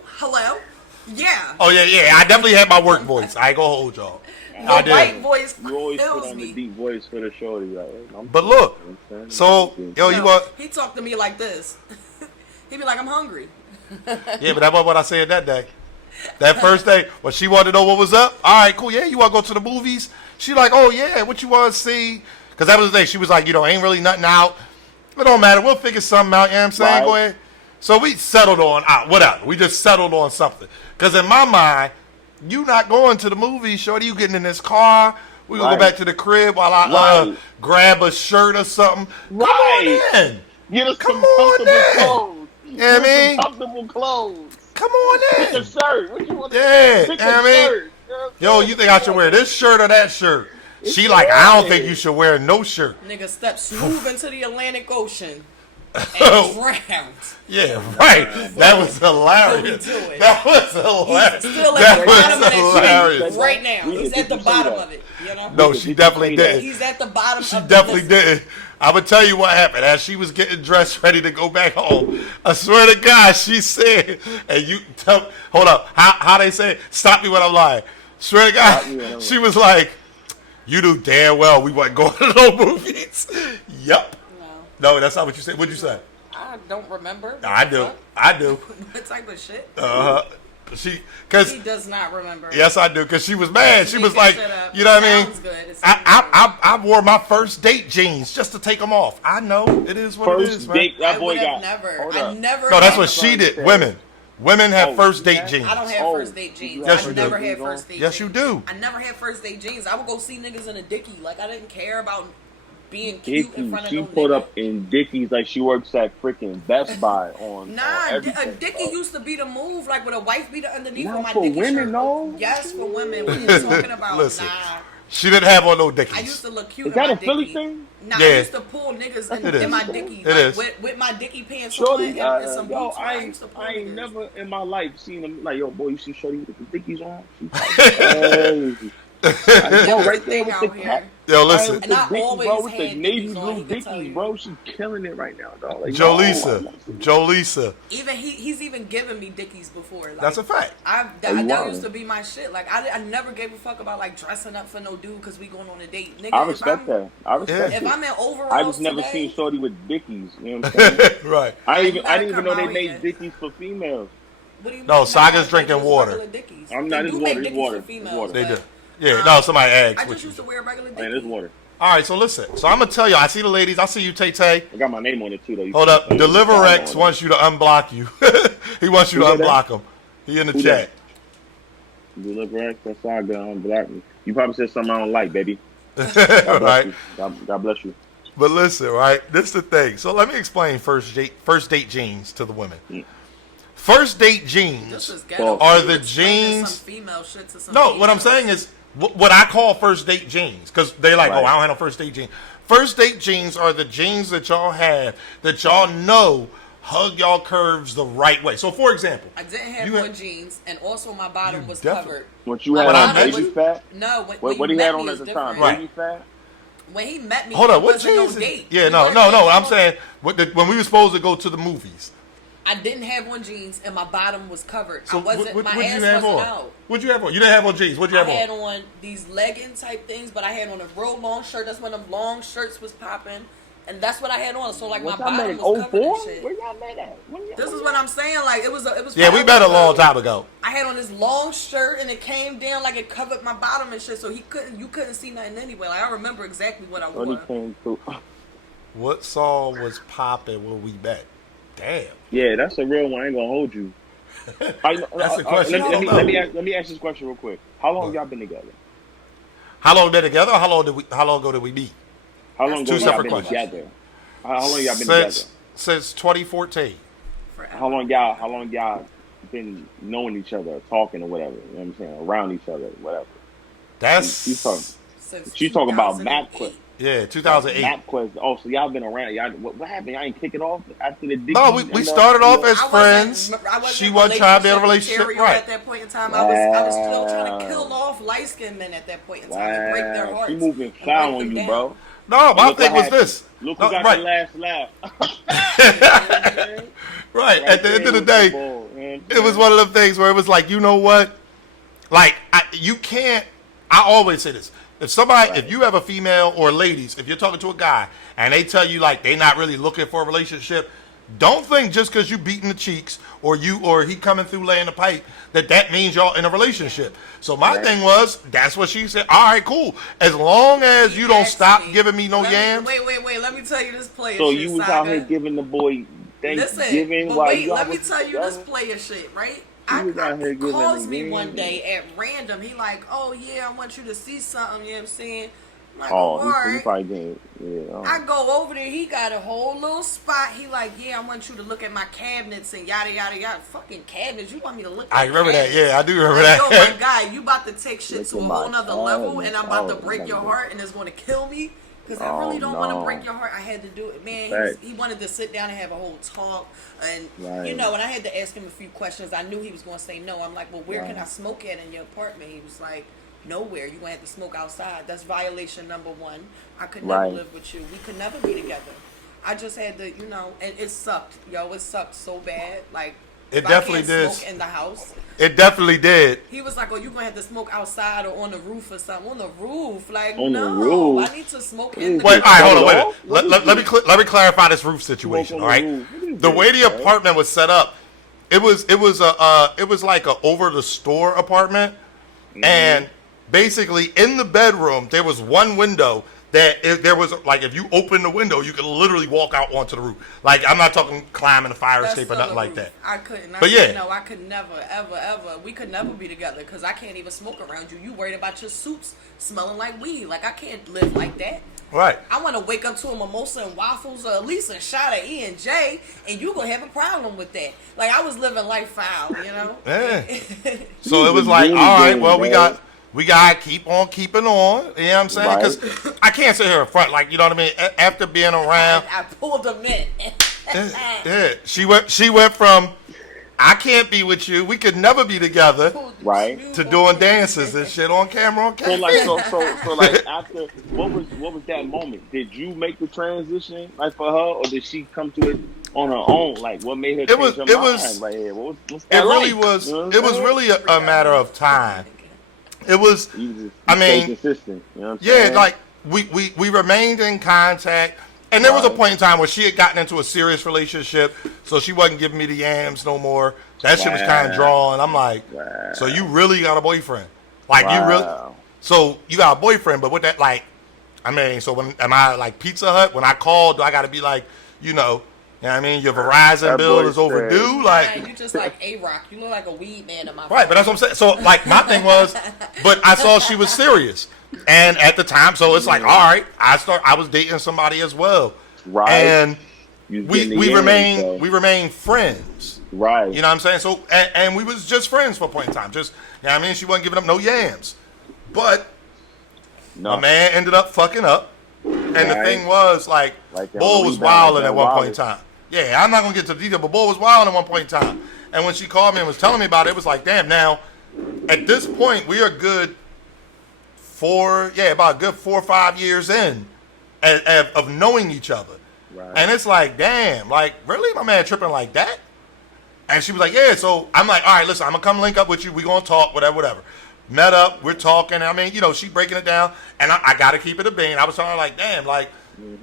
Yeah. Oh, yeah. I definitely had my work voice. I ain't gonna hold y'all. I The white did. voice You always put kills on the me. deep voice for the shorty. Like, I'm But look, you know what I'm saying? so, yo, you No, what? he talked to me like this. He be like, I'm hungry. Yeah, but that wasn't what I said that day. That first day, when she wanted to know what was up, all right, cool, yeah, you want to go to the movies? She like, oh, yeah, what you want to see? Because that was the day. She was like, ain't really nothing out. It don't matter. We'll figure something out, you know what I'm saying? Right. Go ahead. So we settled on, whatever. We just settled on something. Because in my mind, you not going to the movies, shorty. You getting in this car. We gonna Right. go back to the crib while I Right. grab a shirt or something. Right. Come on in. Get us Come some on comfortable in. clothes. You know what I Get us mean? some comfortable clothes. Come on Pick a in. shirt. What you want to Yeah, pick you know a what I mean? shirt. You know what I'm Yo, saying? you think I should wear this shirt or that shirt? She like, I don't think you should wear no shirt. Nigga step smooth into the Atlantic Ocean and drowned. Yeah, right. That was hilarious. What we doing? That was hilarious. He's still at That the bottom of was that hilarious. shit right now. Rita, He's did at the you say bottom that? of it, you know? No, Did she you definitely say that? didn't. He's at the bottom She of the definitely list. didn't. I'm gonna tell you what happened. As she was getting dressed, ready to go back home, I swear to God, she said, and you tell, hold up, how they say it? Stop me when I'm lying. Swear to Stop me when God, I'm she was like, you knew damn well we wasn't going to no movies. Yup. No, that's not what you said. What'd you say? I don't remember. I do. I do. What type of shit? Cause He does not remember. yes, I do. Cause she was mad. She Make was that like, shit up. you know what I mean? Sounds good. It sounds I wore my first date jeans just to take them off. I know it is what it is, First man. date, I that boy would have got. never. Hold I up. never. No, that's had- what she did. said. Women have Oh, first you date had- jeans. I don't have Oh, first date jeans. Yes, I you never do. had first date Yes, jeans. you do. I never had first date jeans. I would go see niggas in a dickie. Like, I didn't care about being cute in Dickies. front of She no pulled nigga. up in Dickies like she works at freaking Best Buy on. Nah, on a everything, dickie bro. used to be the move, like with a wife beater underneath Not with my for dickie women, shirt. no. Yes, for women. What are you talking about? Listen, Nah. she didn't have on no I used dickies. to look cute Is in that my a Philly dickie. thing? Nah, Yeah. I used to pull niggas It is. in my dickie. It Like, is. with my dickie pants Shorty, on and some boots. I used to pull ain't niggas. never in my life seen him like, yo, boy, you see Shorty with the Dickies on? She crazy. Like, yo, right there with Out the here. cap. Yo, Right listen, with And the I Dickies, always bro, with the had navy Dickies on, blue he could tell Dickies, you. bro. She killing it right now, dog. Like, Jolisa. Even he's even given me dickies before. Like, That's a fact. That wow. used to be my shit. Like I never gave a fuck about like dressing up for no dude because we going on a date. Nigga, I if respect that. I respect If it. I'm in overalls I just never today, seen Shorty with Dickies. You know what I'm saying? Right. I You didn't gotta even come know they out made here. Dickies for females. What do you No, mean? Saga's Nah, drinking just water. regular Dickies. I'm They not. It's do water. make It's Dickies water. for females, It's water. They but, do. Yeah, no, somebody asked. I what just you- used to wear regular Man, it's Dickies. water. All right, so listen. So I'm gonna tell you. I see the ladies. I see you, Tay Tay. I got my name on it too, though. You Hold see up. what I'm saying? Deliverex wants you to unblock you. He wants you to Who that? unblock him. He in the Who chat. Deliverex, that's how I got on black me. You probably said something I don't like, baby. God bless Right. you. God bless you. But listen, right? This is the thing. So let me explain first date jeans to the women. First date This jeans. is ghetto. Are You the explaining jeans- some female shit to some No, what I'm females. saying is what I call first date jeans, because they like, Right. oh, I don't have no first date jeans. first date jeans are the jeans that y'all have that y'all know hug y'all curves the right way. So, for example, I didn't have you on jeans, and also my bottom You was definitely- covered. What you My had on, bottom baby was- fat? No, What he he met had me on at is the different. time? Right. Baby fat? When he met me, hold it on, what wasn't jeans? no date. Yeah, We no. weren't dating. I'm saying when we were supposed to go to the movies. I didn't have on jeans, and my bottom was covered. So I wasn't. what, my what'd ass you have wasn't on? out. What'd you have on? You didn't have on jeans. What'd you I have had on? on these legging type things, but I had on a real long shirt. That's when them long shirts was popping, and that's what I had on. So like What my y'all met bottom was in covered 04? and shit. Where y'all met at? This is what I'm saying. Like it was. Yeah, we met a long time ago. I had on this long shirt and it came down like it covered my bottom and shit, so you couldn't see nothing anyway. Like I remember exactly what I When he wore. came through. What song was popping when we met? Damn. Yeah, that's a real one. I ain't gonna hold you. That's the question. I don't know. Let me ask this question real quick. How long y'all been together? How long been together? Or how long ago did we meet? How long Two ago y'all separate been questions. together? How long y'all been together? Since 2014. Forever. How long y'all been knowing each other, talking or whatever? You know what I'm saying? Around each other, whatever. That's You talking? Since She's talking about 2008. MapQuest. yeah, 2008. MapQuest. Oh, so y'all been around? Y'all what happened? Y'all ain't kick it off after the dick? No, we started off as friends. I wasn't She wasn't trying to be in a relationship, material right? At that point in time, I was still trying to Wow. kill off light skinned men at that point in time and break their Wow, hearts. she moving and foul break on them you, down. bro. No, my Look thing what was this. Look No, who got right, the last laugh. right. At the end of the day, it it was one of them things where it was like, you know what? Like, you can't. I always say this. If you have a female or ladies, if you're talking to a guy and they tell you like they not really looking for a relationship, don't think just because you beating the cheeks or he coming through laying the pipe that means y'all in a relationship. So my thing was, that's what she said. All right, cool. As long as you don't stop giving me no yams. Wait. Let me tell you this player So shit, you was Saga. out here giving the boy Thanksgiving Listen, but while wait, y'all let me was tell you this together? player shit, right? He was out here He giving calls the me game. one day at random. He like, oh yeah, I want you to see something. You know what I'm saying? I'm like, Oh, all he right. probably getting I go over there. He got a whole little spot. He like, yeah, I want you to look at my cabinets and yada yada yada. Fucking cabinets. You want me to look? I at remember that. cabinets? Yeah, I do remember Like, that. yo, my guy, you about to take shit Look to a at whole my nother level, and cabinets. I'm about to Oh, break your my heart, and it's going to kill me. Because I really don't want to break your heart. I had to do it. Man, Facts. he wanted to sit down and have a whole talk. And, Right. you know, and I had to ask him a few questions. I knew he was going to say no. I'm like, well, where can I smoke at in your apartment? He was like, nowhere. You're going to have to smoke outside. That's violation number one. I could never live with you. We could never be together. I just had to, you know, and it sucked. Yo, it sucked so bad. Like, It if definitely I can't did. smoke in the house. It definitely did. He was like, oh, you're going to have to smoke outside or on the roof or something. On the roof? Like, On the no. roof? I need to smoke in the Wait, all right, hold on, wait. Off? What is Let me clarify this roof situation. Smoke All on right, the roof. What is the this, way the bro? apartment was set up, it was like a over the store apartment, and basically in the bedroom there was one window that there was like if you open the window you could literally walk out onto the roof. Like I'm not talking climbing a fire That's escape or on nothing the like roof. that. I couldn't. But yeah. No, I could never, ever. We could never be together because I can't even smoke around you. You worried about your suits smelling like weed. Like I can't live like that. Right. I want to wake up to a mimosa and waffles or at least a shot of E&J, and you gonna have a problem with that. Like I was living life foul, you know. Yeah. So it was like, really all right, good, well, man. we got to keep on keeping on. You know what I'm saying? Because I can't sit here in front, like, you know what I mean? After being around, I pulled them in. yeah, she went from, I can't be with you, we could never be together, Right. to doing dances and shit on camera on So camera. like so like after what was that moment? Did you make the transition like for her, or did she come to it on her own? Like what made her change her mind? Like yeah, what's It that really like? was. You know what It I'm was saying? really a matter of time. It was. You just I stay mean, consistent. You know what I'm yeah, saying? like we remained in contact, and there was a Right. point in time where she had gotten into a serious relationship, so she wasn't giving me the yams no more. That shit was kind of drawing. I'm like, Wow. so you really got a boyfriend? Like you really? Wow. So you got a boyfriend, but with that, like, I mean, so when am I like Pizza Hut? When I call, do I got to be like, you know what I mean? Your Verizon That bill boy is overdue, like. you just like A-Rock. You look like a weed man in my Right, but that's what I'm saying. So, like, my thing was, but I saw she was serious, and at the time, so it's like, all right, I was dating somebody as well, Right. and You was we getting the yams, so- remained friends. Right. You know what I'm saying? So, and we was just friends for a point in time. Just, you know what I mean? She wasn't giving up no yams, but No. my man ended up fucking up, And the thing was, like Bull was wilding at one point in time. Yeah, I'm not gonna get to the detail, but Bull was wilding at one point in time. And when she called me and was telling me about it, it was like, damn. Now, at this point, we are good about a good 4 or 5 years in of knowing each other. Right. And it's like, damn, like, really? My man tripping like that? And she was like, yeah. So I'm like, all right, listen, I'm going to come link up with you. We're going to talk, whatever. Met up. We're talking. I mean, she breaking it down. And I got to keep it a bean. I was telling her, like, damn, like,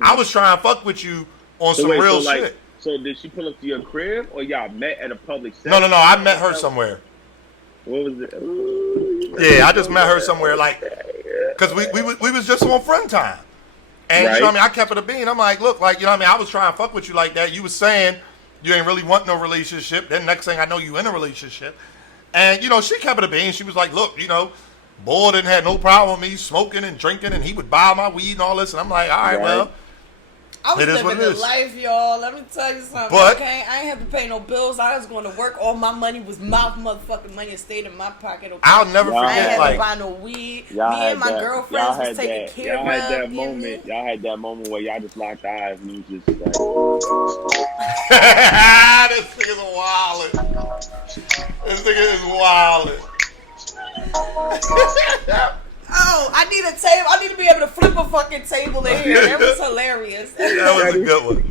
I was trying to fuck with you on some real shit. So did she pull up to your crib or y'all met at a public setting? No. I met her somewhere. What was it? Ooh, yeah, I just met her somewhere, like, because we was just on friend time. And, you know what I mean? I kept it a bean. I'm like, look, like, you know what I mean? I was trying to fuck with you like that. You was saying you ain't really want no relationship. Then next thing I know, you in a relationship. And, she kept it a bean. She was like, look, Bull didn't have no problem with me smoking and drinking, and he would buy my weed and all this. And I'm like, all right, well. I was living the life, y'all. Let me tell you something. But, okay, I ain't have to pay no bills. I was going to work. All my money was my motherfucking money. It stayed in my pocket. Okay? I'll never forget. I ain't had to buy no weed. Me and my girlfriends was taking care of. Y'all had that moment. Y'all had that moment where y'all just locked eyes and you just like, this nigga's wildin'. This nigga is wildin'. Oh, I need a table. I need to be able to flip a fucking table in here. That was hilarious. That was a good one.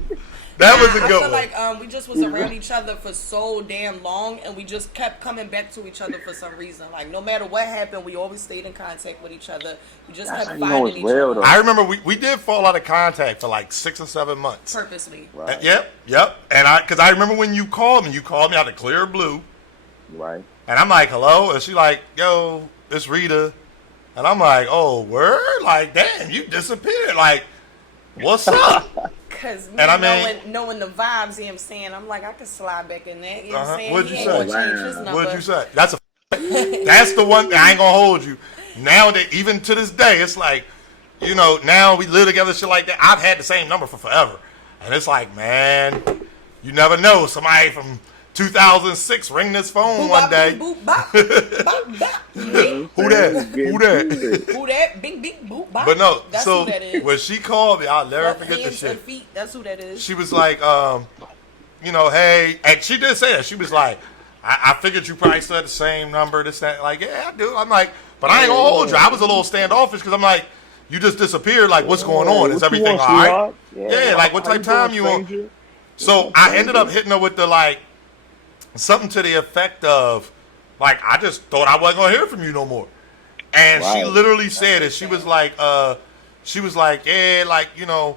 That was a good one. I feel like we just was around each other for so damn long, and we just kept coming back to each other for some reason. Like, no matter what happened, we always stayed in contact with each other. We just kept finding each other. I remember we did fall out of contact for like 6 or 7 months. Purposely. Right. Yep. And because I remember when you called me out of clear blue. Right. And I'm like, hello? And she like, yo, it's Rita. And I'm like, oh, word? Like, damn, you disappeared. Like, what's up? Because knowing the vibes, you know what I'm saying? I'm like, I could slide back in there. You know what I'm saying? What'd you say? What'd you say? That's the one thing. I ain't going to hold you. Now that even to this day, it's like, now we live together, shit like that. I've had the same number for forever. And it's like, man, you never know. Somebody from 2006 ring this phone one day. Boop, bop, bop, bop. Who that? Who that? Bing, bing, boop, bop. But no, that's so who that is. when she called me, I'll never forget the hands shit. And feet, that's who that is. She was like, hey, and she did say that. She was like, I figured you probably still had the same number, this, that. Like, yeah, I do. I'm like, but I ain't gonna hold you. I was a little standoffish because I'm like, you just disappeared. Like, what's going on? Is everything all right? Yeah, like, what type of time you on? So I ended up hitting her with the, like, something to the effect of, like, I just thought I wasn't gonna hear from you no more. And she literally said it. She was like, yeah, like, I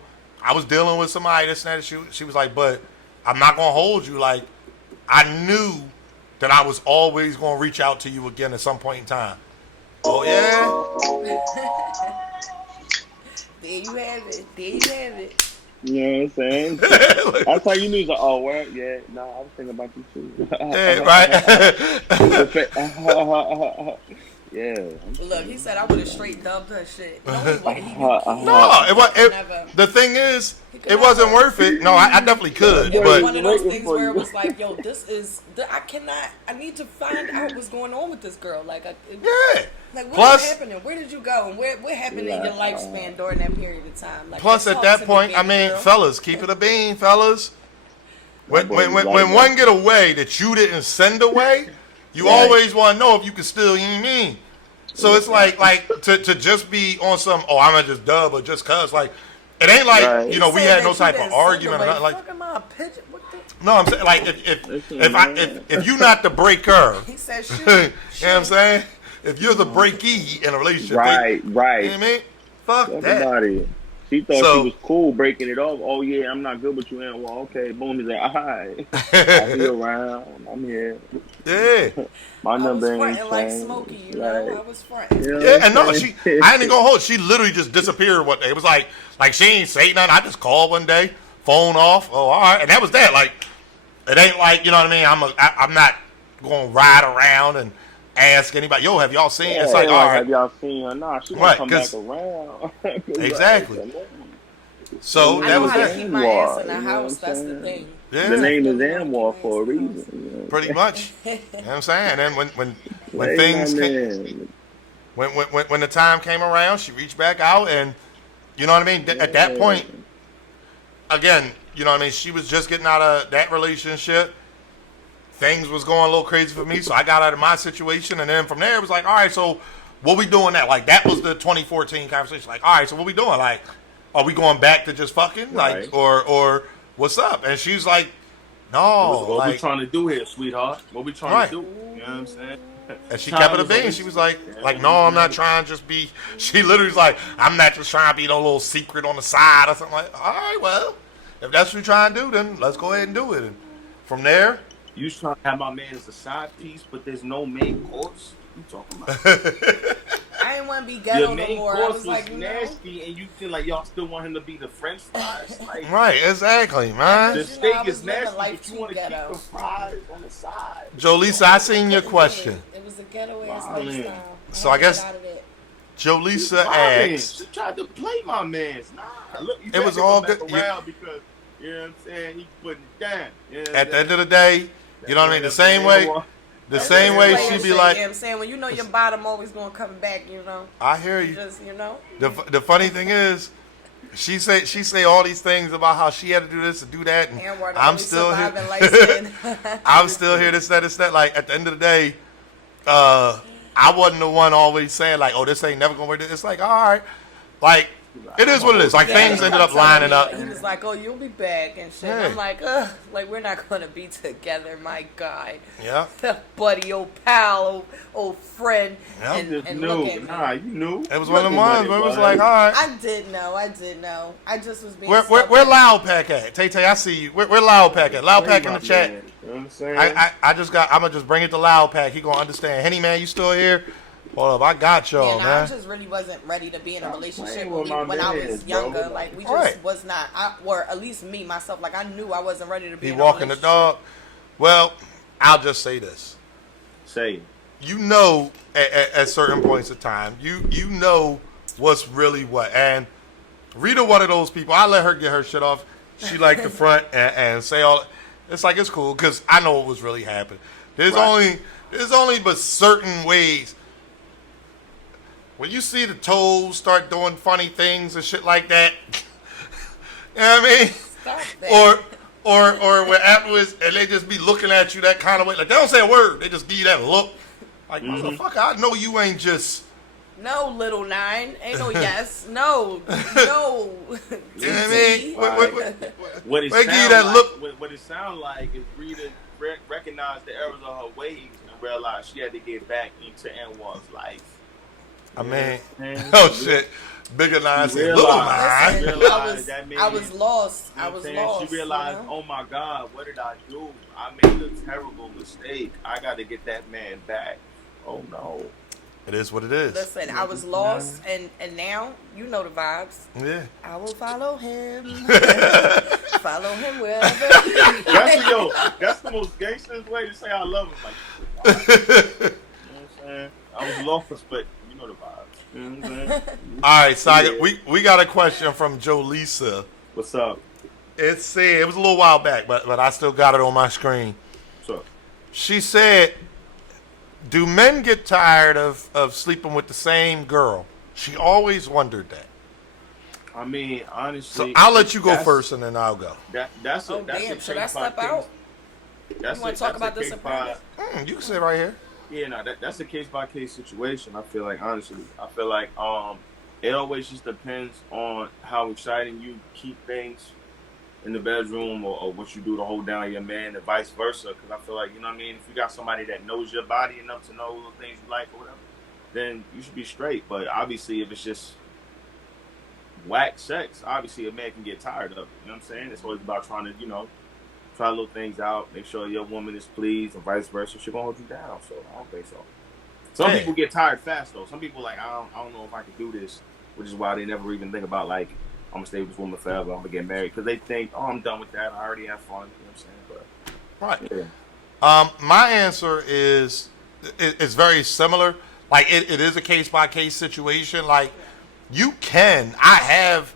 was dealing with somebody, this and that. She was like, but I'm not gonna hold you. Like, I knew that I was always gonna reach out to you again at some point in time. Oh yeah. There you have it. You know what I'm saying? That's how you knew. Like, oh, word? Yeah. No, I was thinking about you too. Yeah, right. Yeah. Look, he said I would have straight dubbed her shit. No, he wouldn't. The thing is, it wasn't worth it. No, I definitely could. It but was one of those things where it was like, yo, I need to find out what's going on with this girl. Like, like, what's happening? Where did you go? And what happened in your lifespan during that period of time? Like, plus, at that point, I mean, fellas, keep it a bean, fellas. When one get away that you didn't send away, you always want to know if you can still, you know what I mean? So it's like to just be on some, oh, I'm gonna just dub or just cuz, like, it ain't like, we had no type of argument or nothing. Like, no, I'm saying, like, if you not the breaker, he said, shoot, you know what I'm saying? If you're the breakee in a relationship, right. You know what I mean? Fuck that. She thought she was cool breaking it off. Oh yeah, I'm not good with you. And well, okay, boom. He's like, all right, I'll be around. I'm here. Yeah. My number ain't changed. Like Smokey, I was fronting. And no, I ain't gonna hold. She literally just disappeared one day. It was like she ain't say nothing. I just called one day, phone off. Oh, all right, and that was that. Like, it ain't like, you know what I mean. I'm not gonna ride around and ask anybody, yo, have y'all seen? It's like, all right, have y'all seen her? Nah, she gonna come back around. Exactly. So that was that. Keep my ass in the house. That's the thing. Yeah. The name is Anwar for a reason. Pretty much. You know what I'm saying? And then when things came, when the time came around, she reached back out, and You know what I mean? At that point, again, you know what I mean? She was just getting out of that relationship. Things was going a little crazy for me, so I got out of my situation, and then from there it was like, all right, so what we doing now? Like, that was the 2014 conversation. Like, all right, so what we doing? Like, are we going back to just fucking? Like, or what's up? And she's like, no. What we trying to do here, sweetheart? What we trying to do? You know what I'm saying? And she kept it a bean. She was like, no, I'm not trying to just be. She literally was like, I'm not just trying to be no little secret on the side or something. Like, all right, well, if that's what you're trying to do, then let's go ahead and do it. And from there, you trying to have my man as a side piece, but there's no main course. What you talking about? I didn't want to be ghetto no more. I was like, nasty, and you feel like y'all still want him to be the French fries. Like, right, exactly, man. The steak is nasty, but you want to keep the fries on the side. Jolisa, I seen your question. It was a ghetto ass lifestyle. So I guess Jolisa asked. She tried to play my man's. Nah, look, it was all good. Because you know what I'm saying, he's putting it down. You know at the end of the day, you know what I mean. The same way. The same way she be like, you know what I'm saying, when you know your bottom always gonna come back, you know. I hear you. Just, you know. The funny thing is, she say all these things about how she had to do this and do that, and I'm still here. I'm still here. This, that. Like, at the end of the day, I wasn't the one always saying like, oh, this ain't never gonna work. It's like, all right, like. It is what it is. Like, things ended up lining up. He was like, oh, you'll be back and shit. Yeah. I'm like, ugh, like, we're not going to be together, my guy. Yeah. Buddy, old pal, old friend. Yeah. And look at me. Nah, you knew. It was one of the ones where it was like, all right. I did know. I just was being Where Loud Pack at? Tay, I see you. Where Loud Pack at? Loud Pack in the chat. You know what I'm saying? I'm going to just bring it to Loud Pack. He going to understand. Henny, man, you still here? Hold up, I got y'all, man. I just really wasn't ready to be in a relationship when I was younger. Bro. Like, we just was not, or at least me, myself, like, I knew I wasn't ready to be in a relationship. He walking the dog. Well, I'll just say this. Say. You know, at certain points of time, you know what's really what. And Rita, one of those people, I let her get her shit off. She like the front and say all. It's like, it's cool, because I know what was really happening. There's only but certain ways. When you see the toes start doing funny things and shit like that, you know what I mean? Stop that. Or when afterwards, and they just be looking at you that kind of way. Like, they don't say a word. They just give you that look. Like, motherfucker, I know you ain't just... No, little nine. Ain't no yes. No. No. You know what I mean? What it sound like is Rita recognized the errors of her ways and realized she had to get back into Anwar's life. I mean, oh shit, bigger nine said little nine. I was lost. I was lost. She realized, oh my God, what did I do? I made a terrible mistake. I got to get that man back. Oh no. It is what it is. Listen, I was lost, and now you know the vibes. Yeah. I will follow him. Follow him wherever. That's the most gangster's way to say I love him. Like, you know what I'm saying? I was lost, but you know the vibes. You know what I'm saying? All right, Saga. We got a question from Jolisa. What's up? It said, it was a little while back, but I still got it on my screen. What's up? She said, do men get tired of sleeping with the same girl? She always wondered that. I mean, honestly. So I'll let you go first, and then I'll go. That's a should I step out? You want to talk about this in private? You can sit right here. Yeah, no, that's a case-by-case situation. I feel like, honestly, it always just depends on how exciting you keep things in the bedroom or what you do to hold down your man and vice versa. Because I feel like, you know what I mean, if you got somebody that knows your body enough to know the things you like or whatever, then you should be straight. But obviously, if it's just whack sex, obviously a man can get tired of it. You know what I'm saying? It's always about trying to, try little things out, make sure your woman is pleased, and vice versa. She's gonna hold you down. So I don't think so. Some people get tired fast though. Some people like, I don't know if I can do this, which is why they never even think about like, I'm gonna stay with this woman forever. I'm gonna get married because they think, oh, I'm done with that. I already have fun. You know what I'm saying? But right. Yeah. My answer is it's very similar. Like it is a case by case situation. Like I have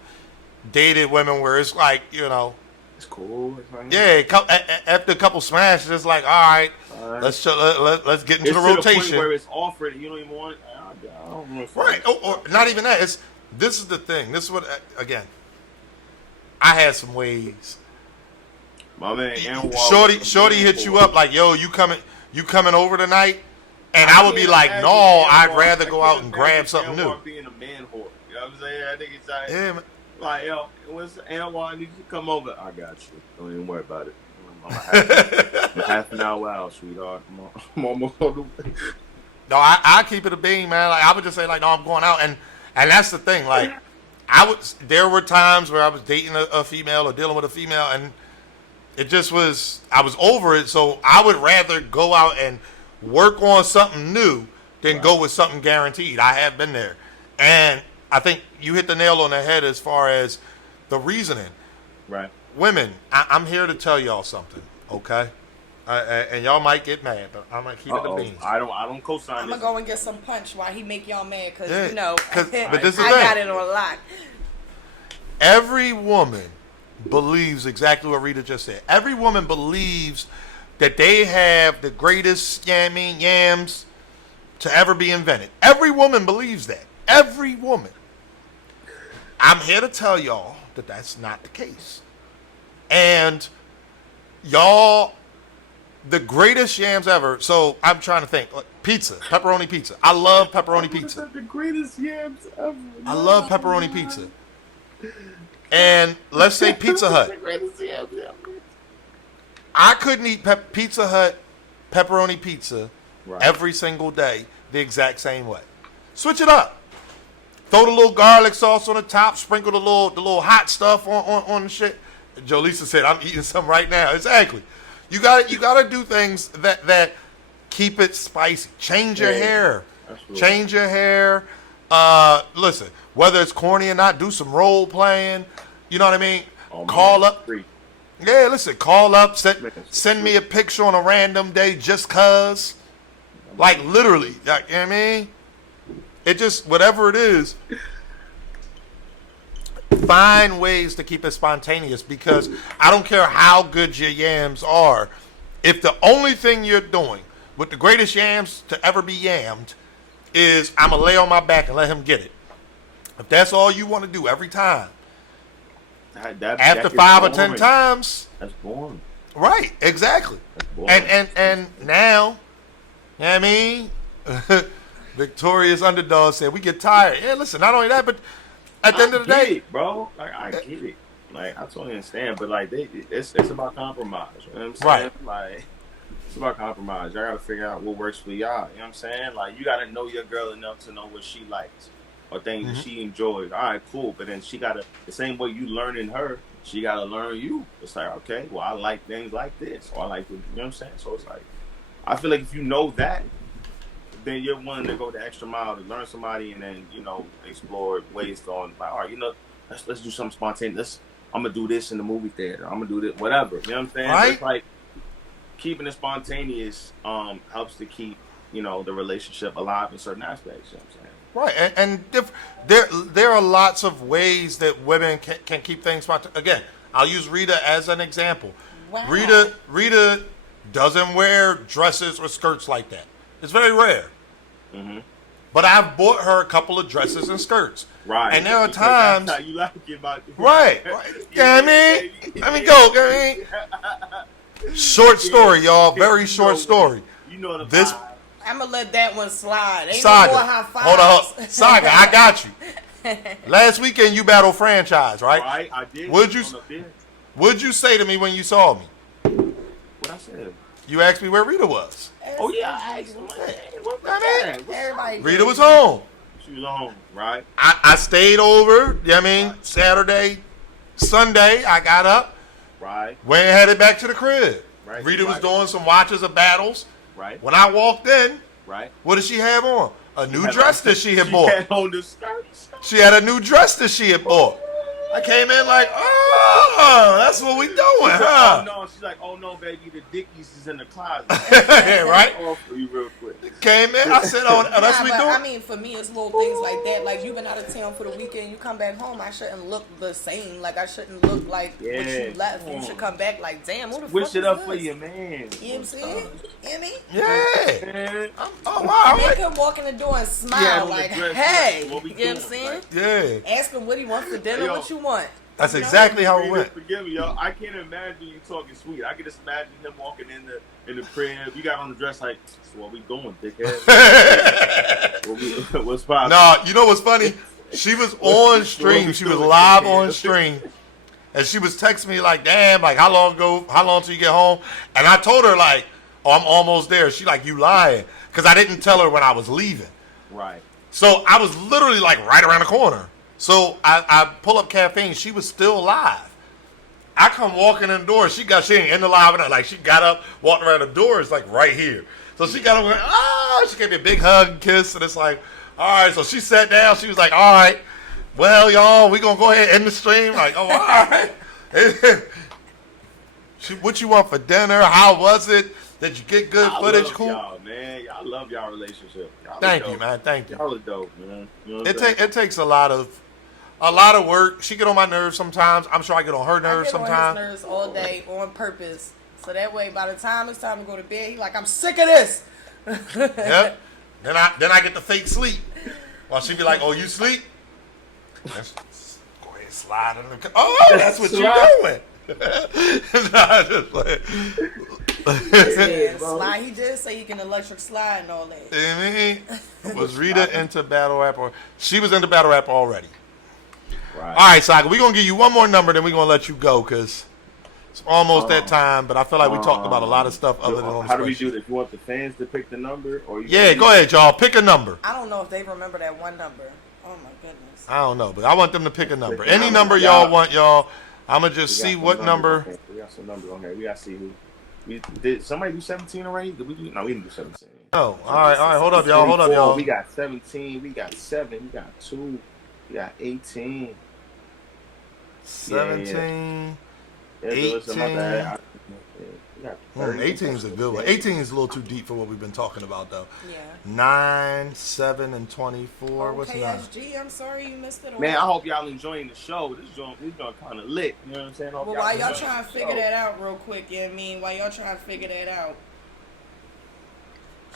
dated women where it's like, it's cool. It's like, after a couple smashes, it's like, all right, let's get into the rotation. The point where it's offered, and you don't even want it. I don't know. Right, or not even that. this is the thing. This is what, again, I had some ways. My man, Shorty hit you up like, yo, you coming over tonight? And I would be like, no, I'd rather go out and grab something new. Being a man whore. You know what I'm saying? I think it's like, Yeah, man. like, yo, what's Anwar need you to come over? I got you. Don't even worry about it. I'm half an hour out, sweetheart. I'm almost on the way. No, I keep it a bean, man. Like I would just say, like, no, I'm going out, and that's the thing. Like, there were times where I was dating a female or dealing with a female, and it just was, I was over it. So I would rather go out and work on something new than go with something guaranteed. I have been there, and I think you hit the nail on the head as far as the reasoning. Right. Women, I'm here to tell y'all something, okay? And y'all might get mad, but I'm gonna keep it the beans. I don't co-sign I'm this. gonna go and get some punch while he make y'all mad, cause Yeah, you know, but this is I the thing. got it on lock. Every woman believes exactly what Rita just said. Every woman believes that they have the greatest yams to ever be invented. Every woman believes that. Every woman. I'm here to tell y'all that that's not the case. And y'all, the greatest yams ever. So I'm trying to think. Pizza, pepperoni pizza. I love pepperoni pizza. The greatest yams ever. I love pepperoni pizza. And let's say Pizza Hut. The greatest yams ever. I couldn't eat Pizza Hut pepperoni pizza Right. every single day the exact same way. Switch it up. Throw the little garlic sauce on the top. Sprinkle the little hot stuff on the shit. Jolisa said, "I'm eating some right now." Exactly. You gotta do things that keep it spicy. Change your hair. Absolutely. Change your hair. Listen, whether it's corny or not, do some role playing. You know what I mean? Oh, Call up. free. Yeah, listen, call up, send me a picture on a random day just cause. Like, literally. Like, you know what I mean? It just, whatever it is, find ways to keep it spontaneous, because I don't care how good your yams are. If the only thing you're doing with the greatest yams to ever be yammed is I'm going to lay on my back and let him get it. If that's all you want to do every time, after 5 or 10 times, that's boring. right? Exactly. That's boring. And now, you know what I mean? Victorious underdog said we get tired. Yeah, listen, not only that, but at the end of the day, it, bro, like I get it. Like I totally understand, but like it's about compromise. You know what I'm saying? Right. Like it's about compromise. Y'all gotta figure out what works for y'all. You know what I'm saying? Like you gotta know your girl enough to know what she likes or things that she enjoys. All right, cool. But then she gotta, the same way you learning her, she gotta learn you. It's like, okay, well I like things like this, or I like, you know what I'm saying? So it's like, I feel like if you know that, then you're willing to go the extra mile to learn somebody, and then explore ways going. Like, all right, let's do something spontaneous. I'm gonna do this in the movie theater. I'm gonna do this, whatever. You know what I'm saying? Right. It's like keeping it spontaneous helps to keep the relationship alive in certain aspects. You know what I'm saying? right? And there are lots of ways that women can keep things spontaneous. Again, I'll use Rita as an example. Wow. Rita doesn't wear dresses or skirts like that. It's very rare. Mm-hmm. But I've bought her a couple of dresses and skirts. Right. And there are Because times. that's how you like it, about Right. Yeah, I mean, let me go. I mean, short story, y'all. Very short story. You know the This- vibe. I'm gonna let that one slide. Ain't Saga. no more high fives. Hold on. Saga, I got you. Last weekend you battled franchise, right? Right, I did. What'd you- On the bench. What'd you say to me when you saw me? What I said? You asked me where Rita was. Oh yeah, I asked him. Like, hey, what's I that? mean, Everybody. Rita was home. She was home, right? I stayed over, you know what I mean, Saturday, Sunday, I got up, Right, went and headed back to the crib. Right. Rita was Right. doing some watches of battles. right, When I walked in, right. what did she have on? A new Had dress that she had bought. had on the skirt. She had a new dress that she had bought. I came in like, oh, Oh, that's what we doing, huh? Oh no, she's like, oh no, baby, the Dickies is in the closet. Yeah, right? Off for you real quick. Came in. I said, oh, that's what we but doing. I mean, for me, it's little things like that. Like, you've been out of town for the weekend, you come back home, I shouldn't look the same. Like, I shouldn't look like what you left. You should come back like, damn, who the Switch fuck it up is for this? your man. You know what I'm saying? You know what I mean? Yeah. Man. Oh, wow. Make him walk in the door and smile Yeah, like, dress, hey. what we You know what I'm doing, saying? Yeah. Ask him what he wants for dinner, Yo. what you want. That's You know? exactly how it went. Forgive me, yo. I can't imagine you talking sweet. I can just imagine him walking in the crib. You got on the dress like, so what we doing, dickhead? What's poppin'? Nah, you know what's funny? She was on stream. She was live on stream. And she was texting me like, damn, like how long till you get home? And I told her like, oh, I'm almost there. She like, you lying. Because I didn't tell her when I was leaving. Right. So I was literally like right around the corner. So I pull up Caffeine. She was still live. I come walking in the door. She ain't in the live. And like she got up, walked around the door. It's like right here. So she got up and went, she gave me a big hug and kiss. And it's like, all right. So she sat down. She was like, all right. Well, y'all, we going to go ahead and end the stream. Like, oh, all right. What you want for dinner? How was it? Did you get good footage? Love Cool. y'all, man. I love y'all relationship. Y'all Thank dope. you, man. Thank you. Y'all are dope, man. You know what I'm saying? It takes a lot of work. She get on my nerves sometimes. I'm sure I get on her nerves I get on sometimes. his nerves all day on purpose. So that way, by the time it's time to go to bed, he like, I'm sick of this. Yep. Then I get the fake sleep. While she be like, "Oh, you sleep?" Let's go ahead and slide in the. Oh, that's what you doing. Nah, just like, Yeah, slide. He did say he can electric slide and all that. Was Rita into battle rap or she was into battle rap already? Right. All right, Saga, we're gonna give you one more number, then we're gonna let you go because it's almost that time. But I feel like we talked about a lot of stuff other than on the How do we spreadsheet. do this? You want the fans to pick the number, or you? Yeah, go ahead, y'all. Pick a number. I don't know if they remember that one number. Oh my goodness. I don't know, but I want them to pick a number. Pick a Any number. number y'all Yeah. want, y'all. I'm gonna just We got see some what number. Okay, we got some numbers on here. We got to see who. Did somebody do 17 already? Did we do? No, we didn't do 17. Oh, all right. Hold up, y'all. Hold up, 24, y'all. We got 17. We got 7. We got 2. We got 18. 17. Yeah, so my 18. bad. We got 30. 18 is a good one. 18 is a little too deep for what we've been talking about, though. Yeah. 9, 7, and 24. What's Okay, 9? SG, I'm sorry you missed it. Man, I hope y'all enjoying the show. This joint kind of lit. You know what I'm saying? Well, while y'all trying to figure that out real quick, you know what I mean? While y'all trying to figure that out,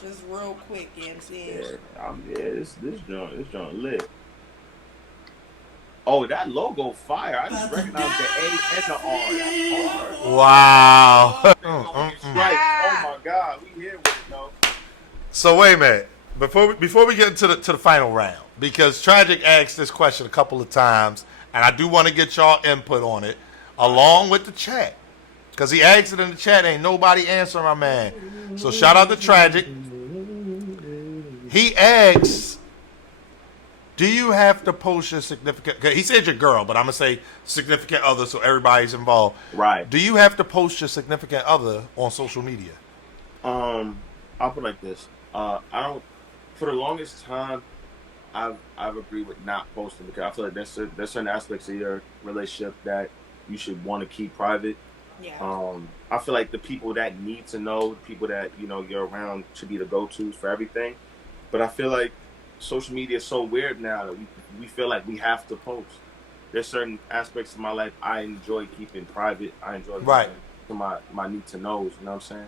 just real quick, you know what I'm saying? This joint lit. Oh, that logo fire. I just recognize the A and the R. That's hard. Wow. Right. Oh my God. We here with it, though. So wait a minute. Before we get into the final round, because Tragic asked this question a couple of times, and I do want to get y'all input on it, along with the chat. Because he asked it in the chat, ain't nobody answering my man. So shout out to Tragic. He asks, do you have to post your significant... He said your girl, but I'm going to say significant other so everybody's involved. Right. Do you have to post your significant other on social media? I'll put it like this. I don't. For the longest time, I've agreed with not posting because I feel like there's certain aspects of your relationship that you should want to keep private. Yeah. I feel like the people that need to know, the people that you're around, should be the go-tos for everything. But I feel like social media is so weird now that we feel like we have to post. There's certain aspects of my life I enjoy keeping private. I enjoy to my need to knows. You know what I'm saying?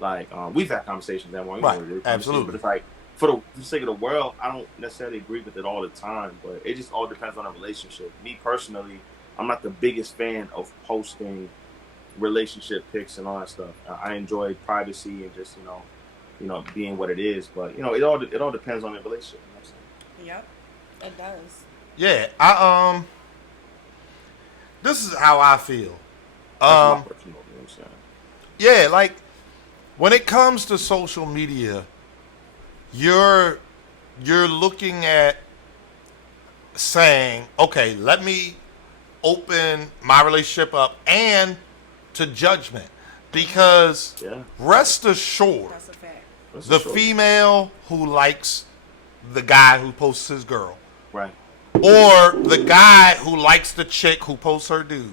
Like we've had conversations that one. Right. Absolutely. But it's like for the sake of the world, I don't necessarily agree with it all the time. But it just all depends on a relationship. Me personally, I'm not the biggest fan of posting relationship pics and all that stuff. I enjoy privacy and just being what it is. But it all depends on the relationship. You know what I'm saying? Yep. It does. Yeah. This is how I feel. That's my personal, you know what I'm saying? Yeah, like when it comes to social media, you're looking at saying, okay, let me open my relationship up and to judgment. Because rest assured, That's a fact. the female who likes the guy who posts his girl, Right. or the guy who likes the chick who posts her dude,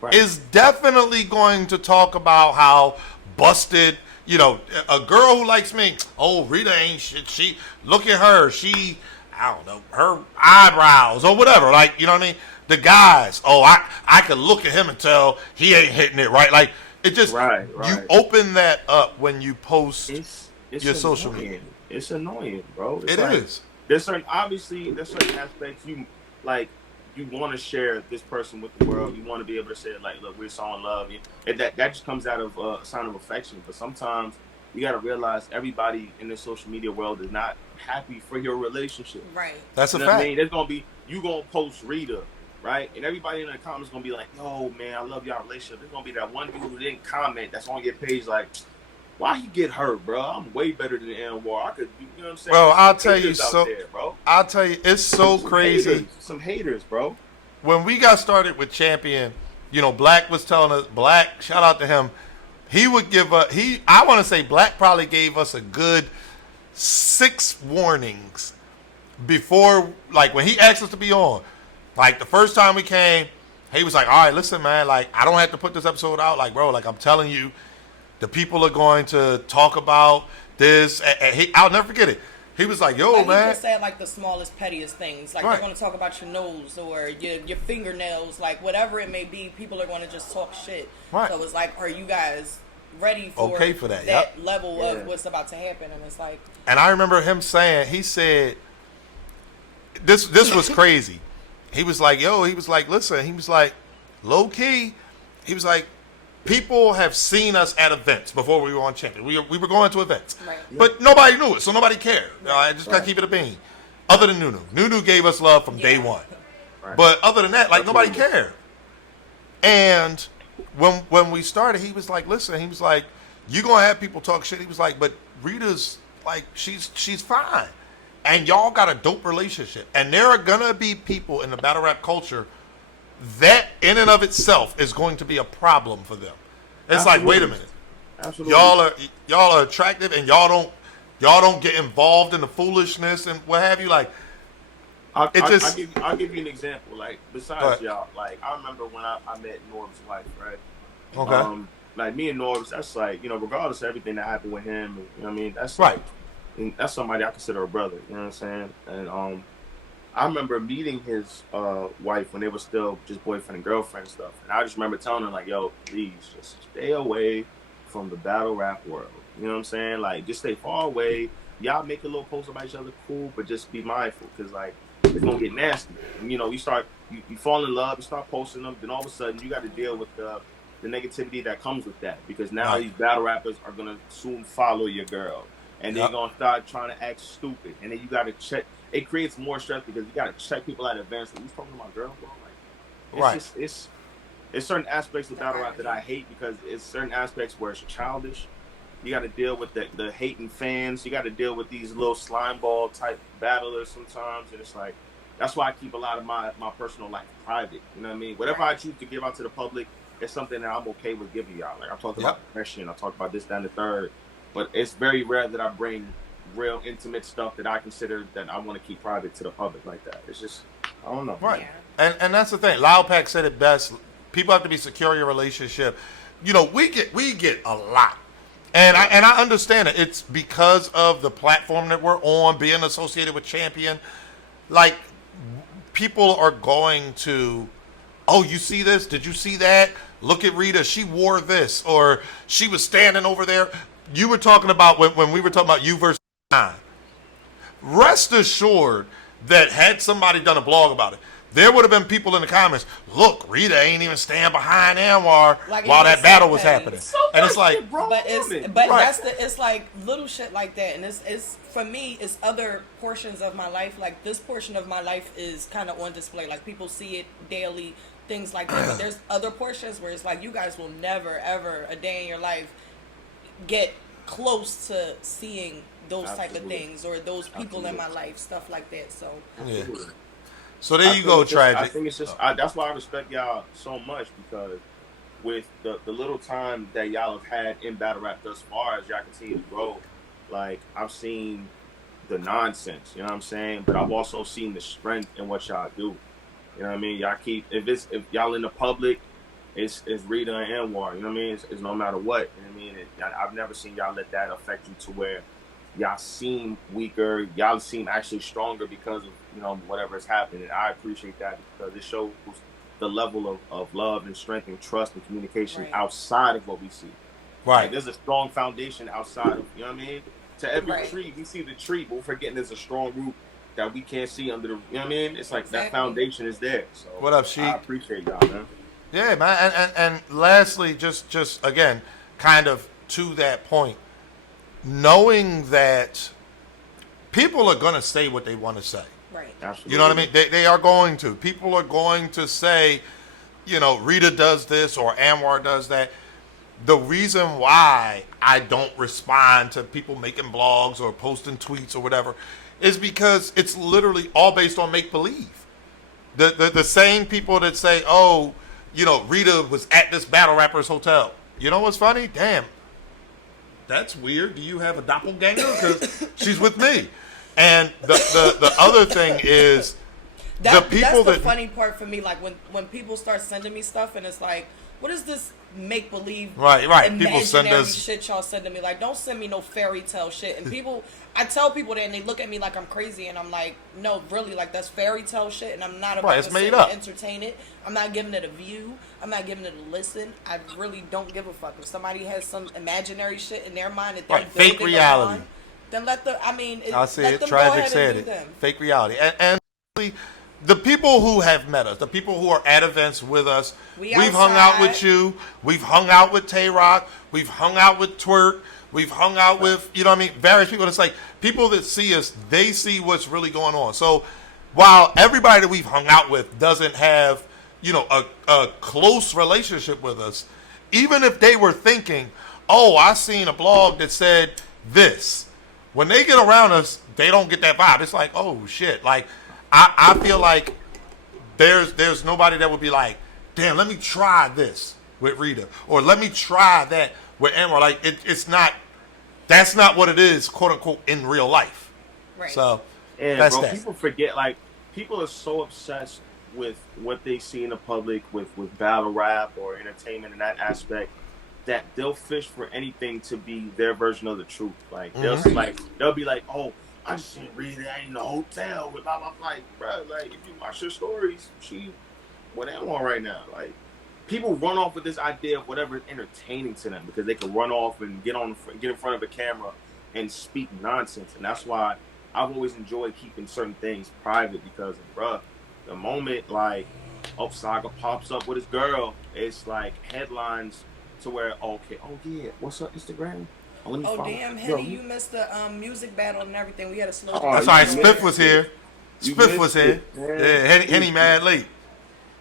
Right. is definitely going to talk about how busted, you know, a girl who likes me. Oh, Rita ain't shit. She, look at her. She, I don't know, her eyebrows or whatever. Like, you know what I mean? The guys. Oh, I could look at him and tell he ain't hitting it right. Like, it just, Right. you open that up when you post It's your social annoying. media. It's annoying, bro. It's It like, is. There's certain aspects you like. You want to share this person with the world. You want to be able to say like, look, we're so in love, and that just comes out of a sign of affection. But sometimes you got to realize everybody in the social media world is not happy for your relationship. Right. That's a You know what fact. I mean? There's gonna be you gonna post Rita, right? And everybody in the comments gonna be like, "Yo, man, I love y'all relationship." There's gonna be that one dude who didn't comment that's on your page like, "Why you get hurt, bro? I'm way better than Anwar. I could, you know what I'm saying?" Bro, I'll Some tell you haters out so. there, bro. I'll tell you, it's so crazy. Some haters, bro. When we got started with Champion, you know, Black was telling us, Black, shout out to him, he would give us, I want to say Black probably gave us a good 6 warnings before, like when he asked us to be on. Like the first time we came, he was like, all right, listen, man, like I don't have to put this episode out. Like, bro, like I'm telling you, the people are going to talk about this. And I'll never forget it. He was like, yo, Like man. he just said like the smallest, pettiest things. Like Right. they're going to talk about your nose or your fingernails, like whatever it may be. People are going to just talk shit. Right. So it's like, are you guys ready for Okay for that, yep. level Yeah. of what's about to happen? And it's like, And I remember him saying, he said, this was crazy. He was like, yo, he was like, listen, he was like, low key, he was like, people have seen us at events before we were on Champion. We were going to events. Right. But nobody knew it, so nobody cared. I just got to keep it a bean. Other than Nunu. Nunu gave us love from day one. Right. But other than that, like, nobody Absolutely. cared. And when we started, he was like, listen, he was like, you going to have people talk shit. He was like, but Rita's, like, she's fine. And y'all got a dope relationship. And there are going to be people in the battle rap culture that in and of itself is going to be a problem for them. It's like, wait a minute. Absolutely. Y'all are attractive and y'all don't get involved in the foolishness and what have you. Like, I'll just- give you an example. Like, besides y'all, like, I remember when I met Norb's wife, right? okay. Like, me and Norb's, that's like, you know, regardless of everything that happened with him, you know what I mean? That's Right. like, and that's somebody I consider a brother, you know what I'm saying? And I remember meeting his wife when they were still just boyfriend and girlfriend and stuff. And I just remember telling her, like, yo, please just stay away from the battle rap world. You know what I'm saying? Like, just stay far away. Y'all make a little post about each other, cool, but just be mindful because, like, it's going to get nasty. And, you know, you fall in love, you start posting them, then all of a sudden you got to deal with the negativity that comes with that because now Right. these battle rappers are going to soon follow your girl. And they're Yep. going to start trying to act stupid. And then you got to check. It creates more stress because you got to check people at events. Like, who's talking to my girl, bro? Like, it's Right. just, it's certain aspects of battle rap that I hate because it's certain aspects where it's childish. You got to deal with the hating fans. You got to deal with these little slime ball type battlers sometimes. And it's like, that's why I keep a lot of my personal life private. You know what I mean? Whatever I choose to give out to the public, it's something that I'm okay with giving y'all. Like, I talk about depression. I talk about this, that, and the third. But it's very rare that I bring real intimate stuff that I consider that I want to keep private to the public like that. It's just, I don't know. Right. Yeah. And that's the thing. Loud Pack said it best. People have to be secure in your relationship. You know, we get a lot. And I understand it. It's because of the platform that we're on, being associated with Champion. Like, people are going to, oh, you see this? Did you see that? Look at Rita. She wore this. Or she was standing over there. You were talking about, when we were talking about you versus 9. Rest assured that had somebody done a blog about it, there would have been people in the comments, look, Rita ain't even stand behind Anwar Like, while it that was battle so was petty. happening. So And it's much like, shit, bro. But Right. it's like little shit like that, and it's for me, it's other portions of my life. Like this portion of my life is kind of on display. Like people see it daily, things like that. But there's other portions where it's like you guys will never ever a day in your life get close to seeing those type of Absolutely. things or those people in Absolutely. my life, stuff like that. So yeah. So there you go, I Tragic. think it's just that's why I respect y'all so much because with the little time that y'all have had in battle rap thus far, as y'all continue to grow, like I've seen the nonsense, you know what I'm saying? But I've also seen the strength in what y'all do. You know what I mean? Y'all keep if y'all in the public, it's Rita and Anwar. You know what I mean? It's no matter what. You know what I mean? I've never seen y'all let that affect you to where y'all seem weaker. Y'all seem actually stronger because of whatever is happening. And I appreciate that because it shows the level of love and strength and trust and communication outside of what we see. Right. Like, there's a strong foundation outside of, you know what I mean? To every Right. tree, we see the tree, but we're forgetting there's a strong root that we can't see under the, you know what I mean? It's like that foundation is there. So What up, Sheik? I appreciate y'all, man. Yeah, man. And lastly, just again, kind of to that point, knowing that people are going to say what they want to say. Right. Absolutely. You know what I mean? They are going to. People are going to say, Rita does this or Anwar does that. The reason why I don't respond to people making blogs or posting tweets or whatever is because it's literally all based on make-believe. The same people that say, oh, Rita was at this battle rapper's hotel. You know what's funny? Damn, that's weird. Do you have a doppelganger? Because she's with me. And the other thing is the people that's the funny part for me. Like when people start sending me stuff and it's like, what is this make believe right people imaginary send us shit y'all sending me? Like, don't send me no fairy tale shit. And people, I tell people that and they look at me like I'm crazy and I'm like, no, really, like that's fairy tale shit and I'm not about it's to made sit up. and entertain it. I'm not giving it a view. I'm not giving it a listen. I really don't give a fuck. If somebody has some imaginary shit in their mind that they're fake building reality upon, then let the I see let it. them go Tragic ahead said and do it. them. Fake reality. And the people who have met us, the people who are at events with us, we've hung out with you. We've hung out with Tay Rock. We've hung out with Twerk. We've hung out with, various people. It's like people that see us, they see what's really going on. So while everybody that we've hung out with doesn't have, a close relationship with us, even if they were thinking, oh, I seen a blog that said this, when they get around us, they don't get that vibe. It's like, oh shit. Like, I feel like there's nobody that would be like, damn, let me try this with Rita, or let me try that with Anwar. Like, that's not what it is, quote unquote, in real life. Right. So, and that's bro, that. people forget, like, people are so obsessed with what they see in the public with battle rap or entertainment in that aspect that they'll fish for anything to be their version of the truth. Like, they'll be like, oh, I just seen Rita in the hotel with blah blah. Like, bro, like, if you watch her stories, she what Anwar right now. Like, people run off with this idea of whatever is entertaining to them because they can run off and get in front of a camera and speak nonsense. And that's why I've always enjoyed keeping certain things private because, bro, the moment like Saga pops up with his girl, it's like headlines to where okay, oh yeah, what's her Instagram? Oh damn, Henny, you missed the music battle and everything. We had a slow. That's all right. Spiff was here. Spiff was here. Yeah, Henny mad late.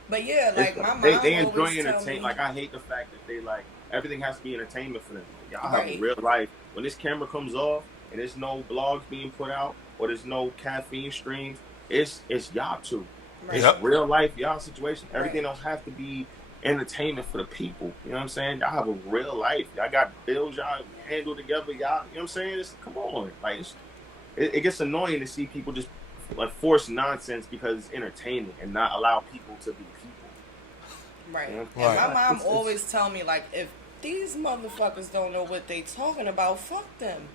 But yeah, like my mom they enjoy always tell entertainment. me, Like, I hate the fact that they like everything has to be entertainment for them. Y'all have a Right. real life. When this camera comes off and there's no blogs being put out or there's no caffeine streams, it's y'all two. Right. It's Yep. real life y'all situation. Everything Right. else has to be entertainment for the people. You know what I'm saying? Y'all have a real life. Y'all got bills y'all handle together. Y'all, you know what I'm saying? Come on. Like, it gets annoying to see people just like force nonsense because it's entertaining and not allow people to be people. Right. Yeah. And Right. my mom It's- always tell me, like, if these motherfuckers don't know what they talking about, fuck them.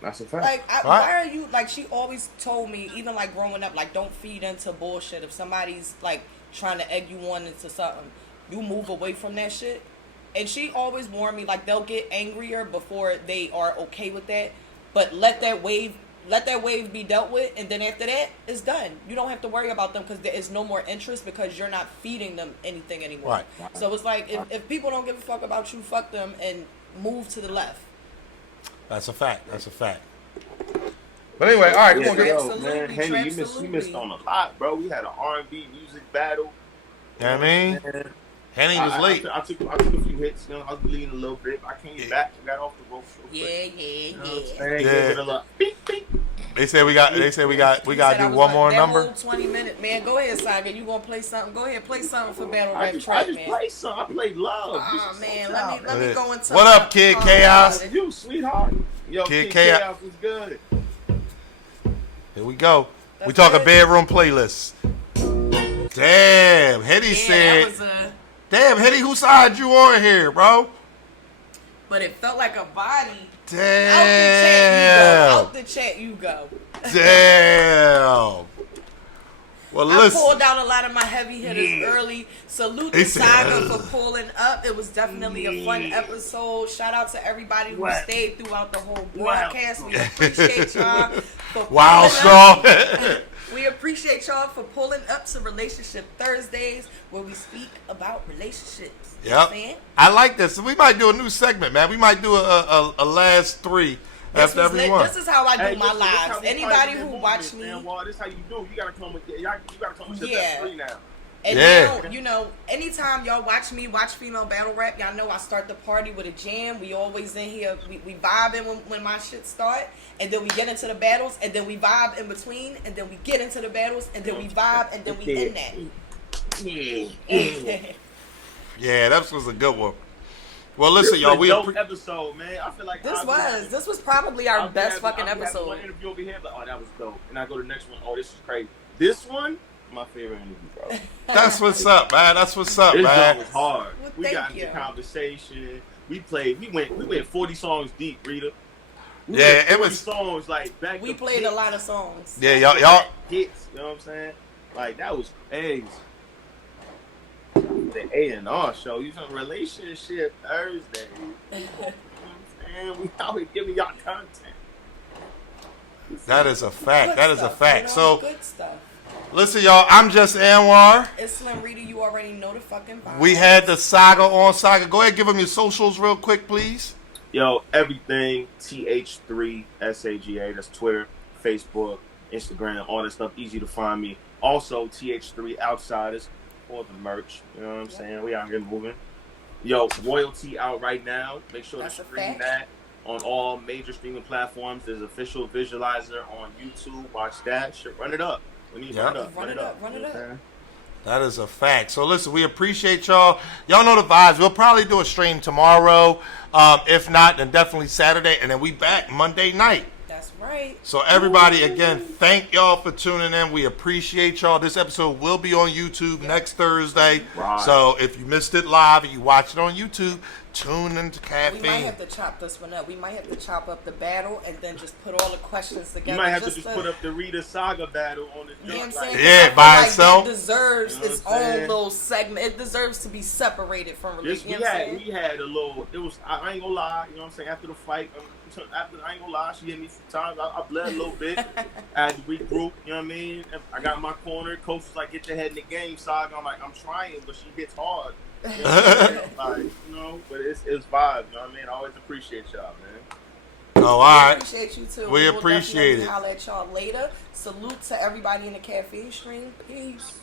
That's a fact. Like, Right. why are you, like, she always told me, even, like, growing up, like, don't feed into bullshit. If somebody's, like, trying to egg you on into something, you move away from that shit. And she always warned me, like, they'll get angrier before they are okay with that. But let that wave be dealt with, and then after that, it's done. You don't have to worry about them because there is no more interest because you're not feeding them anything anymore. Right. So it's like, if people don't give a fuck about you, fuck them and move to the left. That's a fact. That's a fact. But anyway, all right, come on, yo, Absolutely, man, Henny, you absolutely. missed on a lot, bro. We had an R&B music battle. You know what I mean? Man, Henny was late. I took a few hits. You know, I was bleeding a little bit. I came back. I got off the rope. Yeah. You know what I'm saying? Yeah. Give it a little beep, beep. They said we got to do one more number. That whole 20 minutes, man. Go ahead, Saga. You gonna play something? Go ahead, play something for Battle I Rap just Track, man. played some. I played Love. Oh This is man, so let child. me go into What up, Kid Chaos? And you, sweetheart. Yo, Kid Kid Chaos. Chaos was good. Here we go. We That's talking it. bedroom playlists. Damn, Henny Yeah, said that was Damn, Hitty, whose side you on here, bro? But it felt like a body. Damn. Out the chat you go. Damn. Well, I listen. pulled out a lot of my heavy hitters early. Salute He the said, Saga "Ugh." for pulling up. It was definitely a fun episode. Shout out to everybody who stayed throughout the whole broadcast. We appreciate y'all for Wow, pulling up. strong. We appreciate y'all for pulling up to Relationship Thursdays, where we speak about relationships. You know what I'm saying? I like this. We might do a new segment, man. We might do a last three after every one. This is how I do Hey, my listen, this how lives. we Anybody fight who in watch movement, me, man. Well, this how you do. You gotta come with shit Yeah. that's free now. and Yeah. now, you know, anytime y'all watch me watch female battle rap, y'all know I start the party with a jam. We always in here, we vibing when my shit start, and then we get into the battles, and then we vibe in between, and then we get into the battles, and then we vibe, and then we end that. Yeah, that was a good one. Well, listen, This y'all. was a dope episode, man. I feel like This was probably our best fucking I'll be having episode. one interview over here, like, oh, that was dope, and I go to the next one. Oh, this is crazy. This one, my favorite interview, bro. That's what's up, man. That's what's up, This man. joint was hard. Well, We thank got you. into conversation. We went 40 songs deep, Rita. We Yeah, went it 40 was- songs like back. We to played a hits. lot of songs. Yeah, y'all. Hits. You know what I'm saying? Like that was crazy. The A&R show. You from Relationship Thursday. You know what I'm saying? We always giving y'all content. That is a fact. Good That is a stuff, fact. you know? So, Good stuff. listen, y'all. I'm just Anwar. It's Slim Rita. You already know the fucking vibe. We had the Saga on Saga. Go ahead, give them your socials real quick, please. Yo, everything TH3 SAGA. That's Twitter, Facebook, Instagram, all that stuff. Easy to find me. Also, TH3 Outsiders for the merch. You know what I'm saying? We out here moving. Yo, Royalty out right now. Make sure That's to a stream fact. that on all major streaming platforms. There's official visualizer on YouTube. Watch that. Shit, run it up. We need to Yep. run it up. Run it up, run it You know up. what I'm saying? That is a fact. So listen, we appreciate y'all. Y'all know the vibes. We'll probably do a stream tomorrow. If not, then definitely Saturday. And then we back Monday night. That's right. So everybody, again, thank y'all for tuning in. We appreciate y'all. This episode will be on YouTube next Thursday. Right. So if you missed it live and you watch it on YouTube, tune into We might Caffeine. have to chop this one up. We might have to chop up the battle and then just put all the questions together. You might have to just just put up the Rita Saga battle on the You know what I'm joint, saying? like, Yeah, 'Cause I feel by like itself. It deserves You know its what I'm own saying? little segment. It deserves to be separated from This, religion. we You know what I'm saying? had a little. It was. I ain't gonna lie. You know what I'm saying? After the fight, I ain't gonna lie. She hit me some times. I bled a little bit. I had to regroup. You know what I mean? I got in my corner. Coach was like, "Get your head in the game, Saga." I'm like, "I'm trying," but she hits hard. You know what I'm saying? Like, you know, but it's vibes. You know what I mean? I always appreciate y'all, man. Oh, all right. We appreciate you too. We will appreciate definitely it. Holler at y'all later. Salute to everybody in the caffeine stream. Peace.